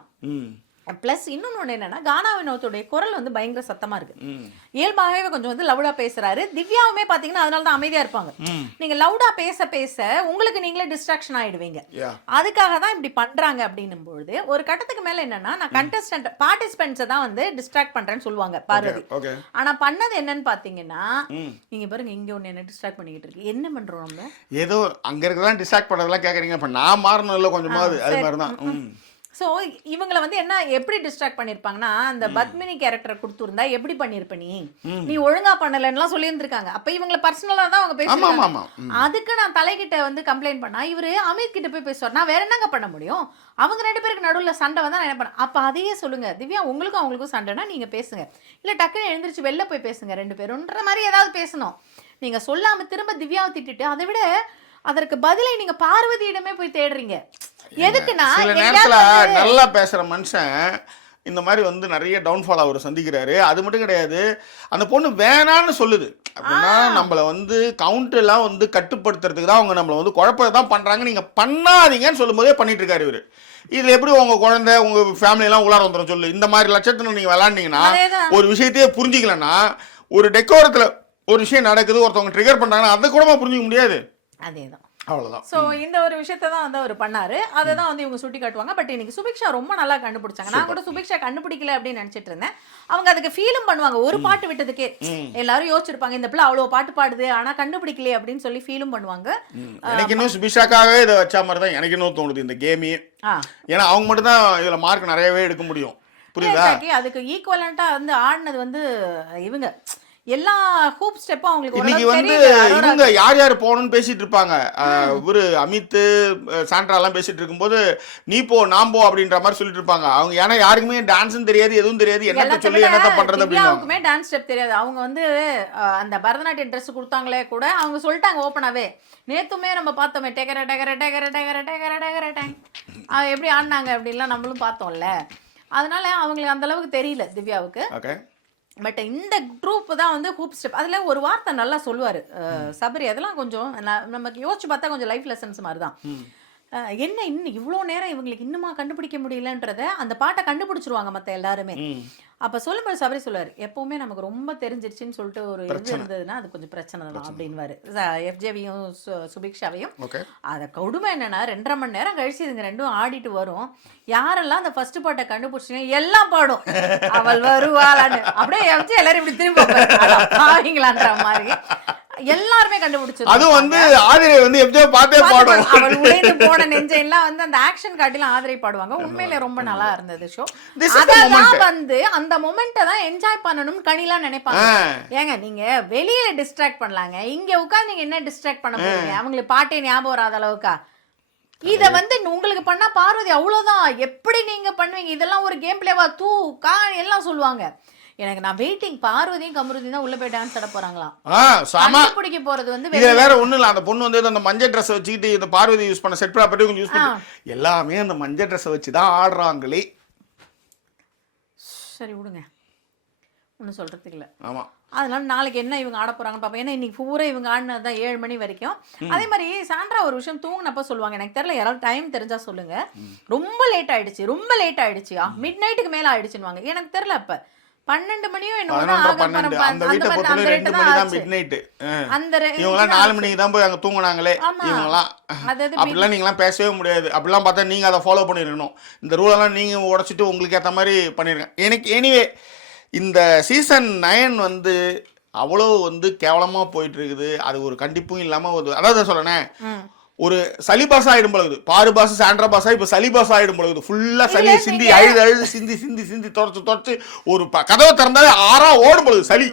பிளஸ் இன்னொன்னு என்னன்னா, கானா வினோத்துடைய குரல் வந்து பயங்கர சத்தமா இருக்கு. இயல்பாகவே கொஞ்சம் வந்து லவுடா பேசுறாரு. திவ்யாவுமே பாத்தீங்கன்னா அதனால தான் அமைதியா இருப்பாங்க. நீங்க லவுடா பேச பேச உங்களுக்கு நீங்களே டிஸ்ட்ராக்ஷன் ஆயிடுவீங்க. அதுக்காக தான் இப்படி பண்றாங்க அப்படின்னும் பொழுது ஒரு கட்டத்துக்கு மேல என்னன்னா, நான் கண்டஸ்டன்ட் பார்ட்டிசிபென்ட்ஸை தான் வந்து டிஸ்ட்ராக்ட் பண்றேன்னு சொல்லுவாங்க பார்வதி. ஆனா பண்ணது என்னன்னு பாத்தீங்கன்னா, நீங்க பாருங்க இங்க ஒண்ணு என்ன டிஸ்ட்ராக்ட் பண்ணிக்கிட்டு இருக்கு, என்ன பண்றோம் நம்ம, ஏதோ அங்க இருக்கதான் டிஸ்ட்ராக்ட் பண்றதெல்லாம் கேக்குறீங்க. இப்ப நான் மாறணும் இல்ல கொஞ்சமாவது, அது மாதிரிதான். ஸோ இவங்களை வந்து என்ன எப்படி டிஸ்ட்ராக்ட் பண்ணியிருப்பாங்கன்னா, அந்த பத்மினி கேரக்டரை கொடுத்துருந்தா எப்படி பண்ணியிருப்ப நீ ஒழுங்கா பண்ணலன்னா சொல்லியிருந்திருக்காங்க. அப்ப இவங்களை பர்சனலா தான் அவங்க பேசுறாங்க. அதுக்கு நான் தலைகிட்ட வந்து கம்ப்ளைண்ட் பண்ணா இவரு அமித் கிட்ட போய் பேசுவார். நான் வேற என்னங்க பண்ண முடியும், அவங்க 2 பேருக்கு நடுவில் சண்டை வந்தா நான் என்ன பண்ண. அப்ப அதையே சொல்லுங்க, திவ்யா உங்களுக்கும் அவங்களுக்கும் சண்டைனா நீங்க பேசுங்க, இல்ல டக்குன்னு எழுந்திரிச்சு வெளில போய் பேசுங்க 2 பேரும்ன்ற மாதிரி ஏதாவது பேசணும். நீங்க சொல்லாம திரும்ப திவ்யாவை திட்டிட்டு அதை விட அதற்கு பதிலை நீங்க பார்வதியிடமே போய் தேடுறீங்க. எதுக்குன்னா சில நேரத்துல நல்லா பேசுற மனுஷன் இந்த மாதிரி வந்து நிறைய டவுன்ஃபால் அவர் சந்திக்கிறாரு. அது மட்டும் கிடையாது, அந்த பொண்ணு வேணான்னு சொல்லுது அப்படின்னா நம்மளை வந்து கவுண்ட் எல்லாம் வந்து கட்டுப்படுத்துறதுக்கு தான் அவங்க நம்மளை வந்து குழப்பதான் பண்றாங்க, நீங்க பண்ணாதீங்கன்னு சொல்லும் போதே பண்ணிட்டு இருக்காரு இவரு. இதுல எப்படி உங்க குழந்தை உங்க ஃபேமிலி எல்லாம் உள்ளார வந்துடும் சொல்லு. இந்த மாதிரி லட்சத்துல நீங்க விளையாண்டீங்கன்னா ஒரு விஷயத்தையே புரிஞ்சிக்கலன்னா, ஒரு டெக்கோரத்துல ஒரு விஷயம் நடக்குது, ஒருத்தவங்க ட்ரிகர் பண்றாங்கன்னா அதை கூட புரிஞ்சிக்க முடியாது. அதேதான். அவ்வளவுதான். சோ இந்த ஒரு விஷயத்தை தான் வந்து அவர் பண்ணாரு. அதை தான் வந்து இவங்க சுட்டி காட்டுவாங்க. பட் இன்னைக்கு சுபிக்ஷா ரொம்ப நல்லா கண்டுபிடிச்சாங்க. நான் கூட சுபிக்ஷா கண்டுபிடிக்கல அப்படின்னு நினைச்சிட்டு இருந்தேன். அவங்க அதுக்கு ஃபீலும் பண்ணுவாங்க. ஒரு பாட்டு விட்டதுக்கே எல்லாரும் யோசிச்சிருப்பாங்க, இந்த பிள்ளை அவ்வளவு பாட்டு பாடுது ஆனா கண்டுபிடிக்கலையே அப்படின்னு சொல்லி ஃபீலும் பண்ணுவாங்க. எனக்கு இன்னும் சுபிக்ஷாக்காகவே இதை வச்ச மாதிரி தான் எனக்கு இன்னும் தோணுது இந்த கேமே. ஏன்னா அவங்க மட்டும் தான் இதுல மார்க் நிறையவே எடுக்க முடியும். புரியுதா? அதுக்கு ஈக்குவலண்டா வந்து ஆடினது வந்து இவங்க எல்லா ஹூப் ஸ்டெப்பும் அவங்களுக்கு இன்னைக்கு வந்து இவங்க யார் யார் போகணும்னு பேசிட்டு இருப்பாங்க. இவரு அமித் சாண்ட்ரா எல்லாம் பேசிட்டு இருக்கும்போது நீ போ நான் போ அப்படின்ற மாதிரி சொல்லிட்டு இருப்பாங்க. அவங்க ஏன்னா யாருக்குமே டான்ஸும் தெரியாது, எதுவும் தெரியாது, என்னத்த சொல்லி என்னத்த பண்றது அப்படின்னு டான்ஸ் ஸ்டெப் தெரியாது. அவங்க வந்து அந்த பரதநாட்டியம் ட்ரெஸ் கொடுத்தாங்களே கூட அவங்க சொல்லிட்டாங்க ஓப்பனாவே. நேத்துமே நம்ம பார்த்தோமே டெகர டெகர டெகர டெகர டெகர டெகர டேங் எப்படி ஆடினாங்க அப்படின்லாம் நம்மளும் பார்த்தோம்ல. அதனால அவங்களுக்கு அந்த அளவுக்கு தெரியல திவ்யாவுக்கு. பட் இந்த ட்ரூப் தான் வந்து ஹூப் ஸ்டெப். அதில் ஒரு வார்த்தை நல்லா சொல்லுவார் சபரி. அதெல்லாம் கொஞ்சம் நமக்கு யோசிச்சு பார்த்தா கொஞ்சம் லைஃப் லெசன்ஸ் மாதிரி தான். என்ன இன்னும் இவ்வளோ நேரம் இவங்களுக்கு இன்னுமா கண்டுபிடிக்க முடியலன்றத அந்த பாட்டை கண்டுபிடிச்சிருவாங்க மற்ற எல்லாருமே. அப்போ சொல்லும்போது சபரி சொல்லுவார், எப்பவுமே நமக்கு ரொம்ப தெரிஞ்சிருச்சுன்னு சொல்லிட்டு ஒரு இது இருந்ததுன்னா அது கொஞ்சம் பிரச்சனை தான் அப்படின்வாரு. எஃப்ஜேவையும் சுபிக்ஷாவையும். அதை கொடுமை என்னன்னா 2.5 மணி நேரம் கழிச்சு இதுங்க ரெண்டும் ஆடிட்டு வரும். யாரெல்லாம் அந்த ஃபர்ஸ்ட் பாட்டை கண்டுபிடிச்சிங்க எல்லாம் பாடும் அவள் வருவாளான்னு. அப்படியே எஃப்ஜே எல்லாரும் இப்படி திரும்ப மாதிரி எல்லாருமே கண்டுபிடிச்சு. அது வந்து ஆதிரை வந்து எஃப்ஜே பார்த்தே பாடும். அவள் உடைந்து போன நெஞ்செல்லாம் வந்து அந்த ஆக்ஷன் காட்டிலாம் ஆதிரை பாடுவாங்க. உண்மையிலே ரொம்ப நல்லா இருந்தது ஷோ. அதெல்லாம் வந்து அந்த மொமெண்ட்டை தான் என்ஜாய் பண்ணணும்னு கனிலாம் நினைப்பாங்க. ஏங்க நீங்க வெளியில டிஸ்ட்ராக்ட் பண்ணலாங்க, இங்க உட்கார்ந்து நீங்க என்ன டிஸ்ட்ராக்ட் பண்ண போறீங்க? அவங்களுக்கு பாட்டே ஞாபகம் வராத அளவுக்கா? இத வந்து உங்களுக்கு பண்ணா பார்வதி அவ்வளவுதான். எப்படி நீங்க பண்ணுவீங்க? இதெல்லாம் ஒரு கேம் பிளேவா தூ கா எல்லாம் சொல்லுவாங்க. எனக்கு நான் வெயிட்டிங் பார்வதியும் கமருதியும் தான் உள்ள போய் டான்ஸ் ஆட போறாங்களாம். கண்டுபிடிக்க போறது வந்து வேற ஒண்ணும் இல்ல. அந்த பொண்ணு வந்து அந்த மஞ்சள் ட்ரெஸ் வச்சுக்கிட்டு இந்த பார்வதி யூஸ் பண்ண செட் ப்ராப்பர்ட்டி கொஞ்சம் யூஸ் பண்ணி எல்லாமே அந்த மஞ்சள் ட்ரெஸ் வச்சு தான் ஆடுறாங்களே. சரி விடுங்க, ஒன்றும் சொல்றதுக்கு இல்லை. ஆமா, அதனால நாளைக்கு என்ன இவங்க ஆட போறாங்கன்னு பார்ப்போம். ஏன்னா இன்னைக்கு பூரா இவங்க ஆடினது தான் 7 மணி வரைக்கும். அதே மாதிரி சாண்ட்ரா ஒரு விஷயம் தூங்கினப்ப சொல்லுவாங்க, எனக்கு தெரியல, யாராவது டைம் தெரிஞ்சா சொல்லுங்க, ரொம்ப லேட் ஆயிடுச்சு மிட் நைட்டுக்கு மேல ஆயிடுச்சுன்னு. எனக்கு தெரியல அப்ப 12 மணியும் என்னமோ 11 12 அந்த வீட்டை பொறுத்தவரை 2 மணி தான் மிட் நைட்டு. இவங்களாம் 4 மணிக்கு தான் போய் அங்கே தூங்குனாங்களே இவங்களாம். அப்படிலாம் நீங்களாம் பேசவே முடியாது. அப்படிலாம் பார்த்தா நீங்கள் அதை ஃபாலோ பண்ணிருக்கணும். இந்த ரூலெல்லாம் நீங்கள் உடச்சிட்டு உங்களுக்கு ஏற்ற மாதிரி பண்ணிருங்க. எனக்கு எனிவே இந்த சீசன் 9 வந்து அவ்வளோ வந்து கேவலமாக போயிட்டு இருக்குது. அது ஒரு கண்டிப்பும் இல்லாமல் ஒரு அதாவது சொல்லணேன் ஒரு சளி பாஸ் ஆயிடும் பொழுது பாரு பாஸ் சாண்ட்ரா பாஸா இப்போ சளி பாஸ் ஆயிடும் பொழுது ஃபுல்லா சளியை சிந்தி அழுது சிந்தி தொடச்சு ஒரு கதவை திறந்தாலே ஆறா ஓடும் பொழுது சளி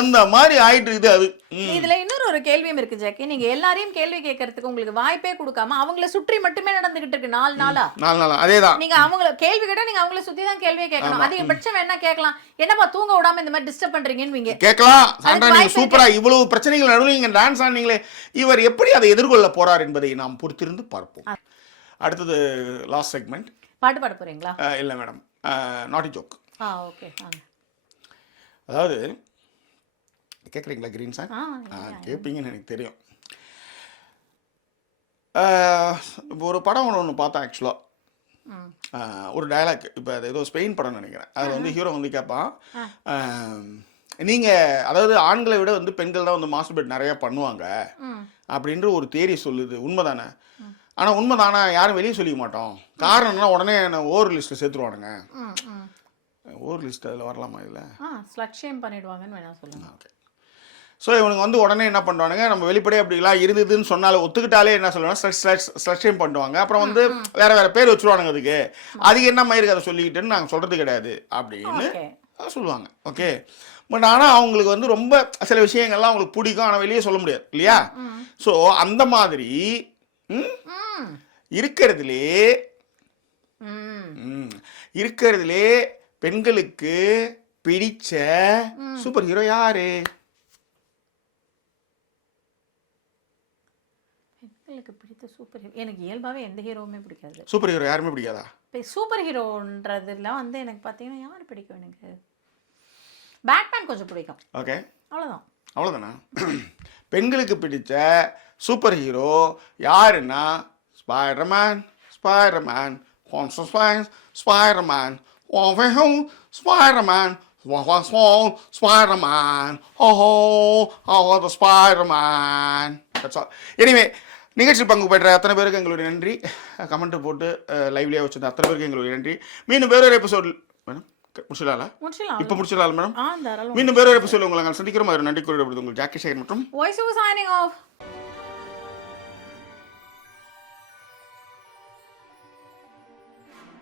அந்த மாதிரி ஆயிட்டு இருக்குது. அது இதுல இன்னொரு ஒரு கேள்வியும் இருக்கு ஜாக்கி. நீங்க எல்லாரையும் கேள்வி கேட்கறதுக்கு உங்களுக்கு வாய்ப்பே கொடுக்காம அவங்கள சுற்றி மட்டுமே நடந்துகிட்டு இருக்கு 4 நாளா. அதேதான். நீங்க அவங்கள கேள்வி கேட்டா நீங்க அவங்கள சுத்தி தான் கேள்வியே கேட்கணும். அதிகபட்சம் வேணா கேட்கலாம், என்னப்பா தூங்க விடாம இந்த மாதிரி டிஸ்டர்ப் பண்றீங்கன்னு கேட்கலாம். சாண்ட்ரா நீங்க சூப்பரா இவ்வளவு பிரச்சனைகள் நடுவில் நீங்க டான்ஸ் ஆனீங்களே, இவர் எப்படி அதை எதிர்கொள்ள போறார் என்பதை நாம் பொறுத்திருந்து பார்ப்போம். அடுத்தது லாஸ்ட் செக்மெண்ட். பாட்டு பாட போறீங்களா? இல்ல மேடம், நாட்டி ஜோக். ஓகே. அதாவது கேட்குறீங்களா கிரீன் சார்? கேட்பீங்கன்னு எனக்கு தெரியும். இப்போ ஒரு படம் ஒன்று பார்த்தேன் ஆக்சுவலாக. ஒரு டயலாக், இப்போ அது ஏதோ ஸ்பெயின் படம்னு நினைக்கிறேன். அதில் வந்து ஹீரோ வந்து கேட்பான், நீங்கள் அதாவது ஆண்களை விட வந்து பெண்கள் தான் வந்து மாஸ்டர்பேட் நிறையா பண்ணுவாங்க அப்படின்ற ஒரு தேரி சொல்லுது. உண்மைதானே? ஆனால் உண்மைதானே யாரும் வெளியே சொல்லிக்க மாட்டோம். காரணம் என்னன்னா உடனே என்ன ஓவர் லிஸ்ட்டில் சேர்த்துருவானுங்க. ஓவர் லிஸ்ட் அதில் வரலாமா? இதில் ஸ்லட் ஷேம் பண்ணிடுவாங்கன்னு வேணா சொல்லுங்க. ஓகே. ஸோ இவனுக்கு வந்து உடனே என்ன பண்ணுவானுங்க, நம்ம வெளிப்படையே அப்படிலாம் இருந்ததுன்னு சொன்னாலும் ஒத்துக்கிட்டாலே என்ன சொல்லுவாங்க, ஸ்லட் ஷேம் பண்ணுவாங்க. அப்புறம் வந்து வேற வேற பேர் வச்சுருவானுங்க. அதுக்கு என்ன மயிருக்கு அதை சொல்லிக்கிட்டுன்னு நாங்கள் சொல்கிறது கிடையாது அப்படின்னு சொல்லுவாங்க. ஓகே. பட் ஆனால் அவங்களுக்கு வந்து ரொம்ப சில விஷயங்கள்லாம் அவங்களுக்கு பிடிக்கும், ஆனால் வெளியே சொல்ல முடியாது இல்லையா? ஸோ அந்த மாதிரி இருக்கிறதுலே பெண்களுக்கு பிடிச்ச சூப்பர் ஹீரோ யாரு? பெண்களுக்கு பிடித்த சூப்பர் ஹீரோ எனக்கு இயல்பாவே எந்த ஹீரோவுமே பிடிக்காது. சூப்பர் ஹீரோ யாருமே பிடிக்காதா? சூப்பர் ஹீரோன்றதுலாம் வந்து எனக்கு பார்த்தீங்கன்னா யார் பிடிக்கும்? எனக்கு பேட்மேன் கொஞ்சம் பிடிக்கும். ஓகே, அவ்வளோதானா? பெண்களுக்கு பிடிச்ச சூப்பர் ஹீரோ யாருன்னா Spiderman. Spiderman Spider-Man, Spider-Man, Spider-Man, oh, the Spider-Man. That's all. Anyway, நிகழ்ச்சியில் பங்கு பெற்ற அத்தனை பேருக்கு எங்களுடைய நன்றி. கமெண்ட் போட்டு லைவ்லேயே வச்சிருந்த அத்தனை பேருக்கு எங்களுடைய நன்றி. மீண்டும் வேறொரு எபிசோட் மேடம் முடிச்சிடலாம். இப்போ முடிச்சிடலாம் மேடம். மீண்டும் வேறொரு எபிசோட் உங்களை நாங்கள் சந்திக்கிறோம். அது நன்றி கூறியது உங்கள் ஜாக்கி சேகர் மற்றும் வாய்ஸ் ஓவர் சைனிங் ஆஃப்.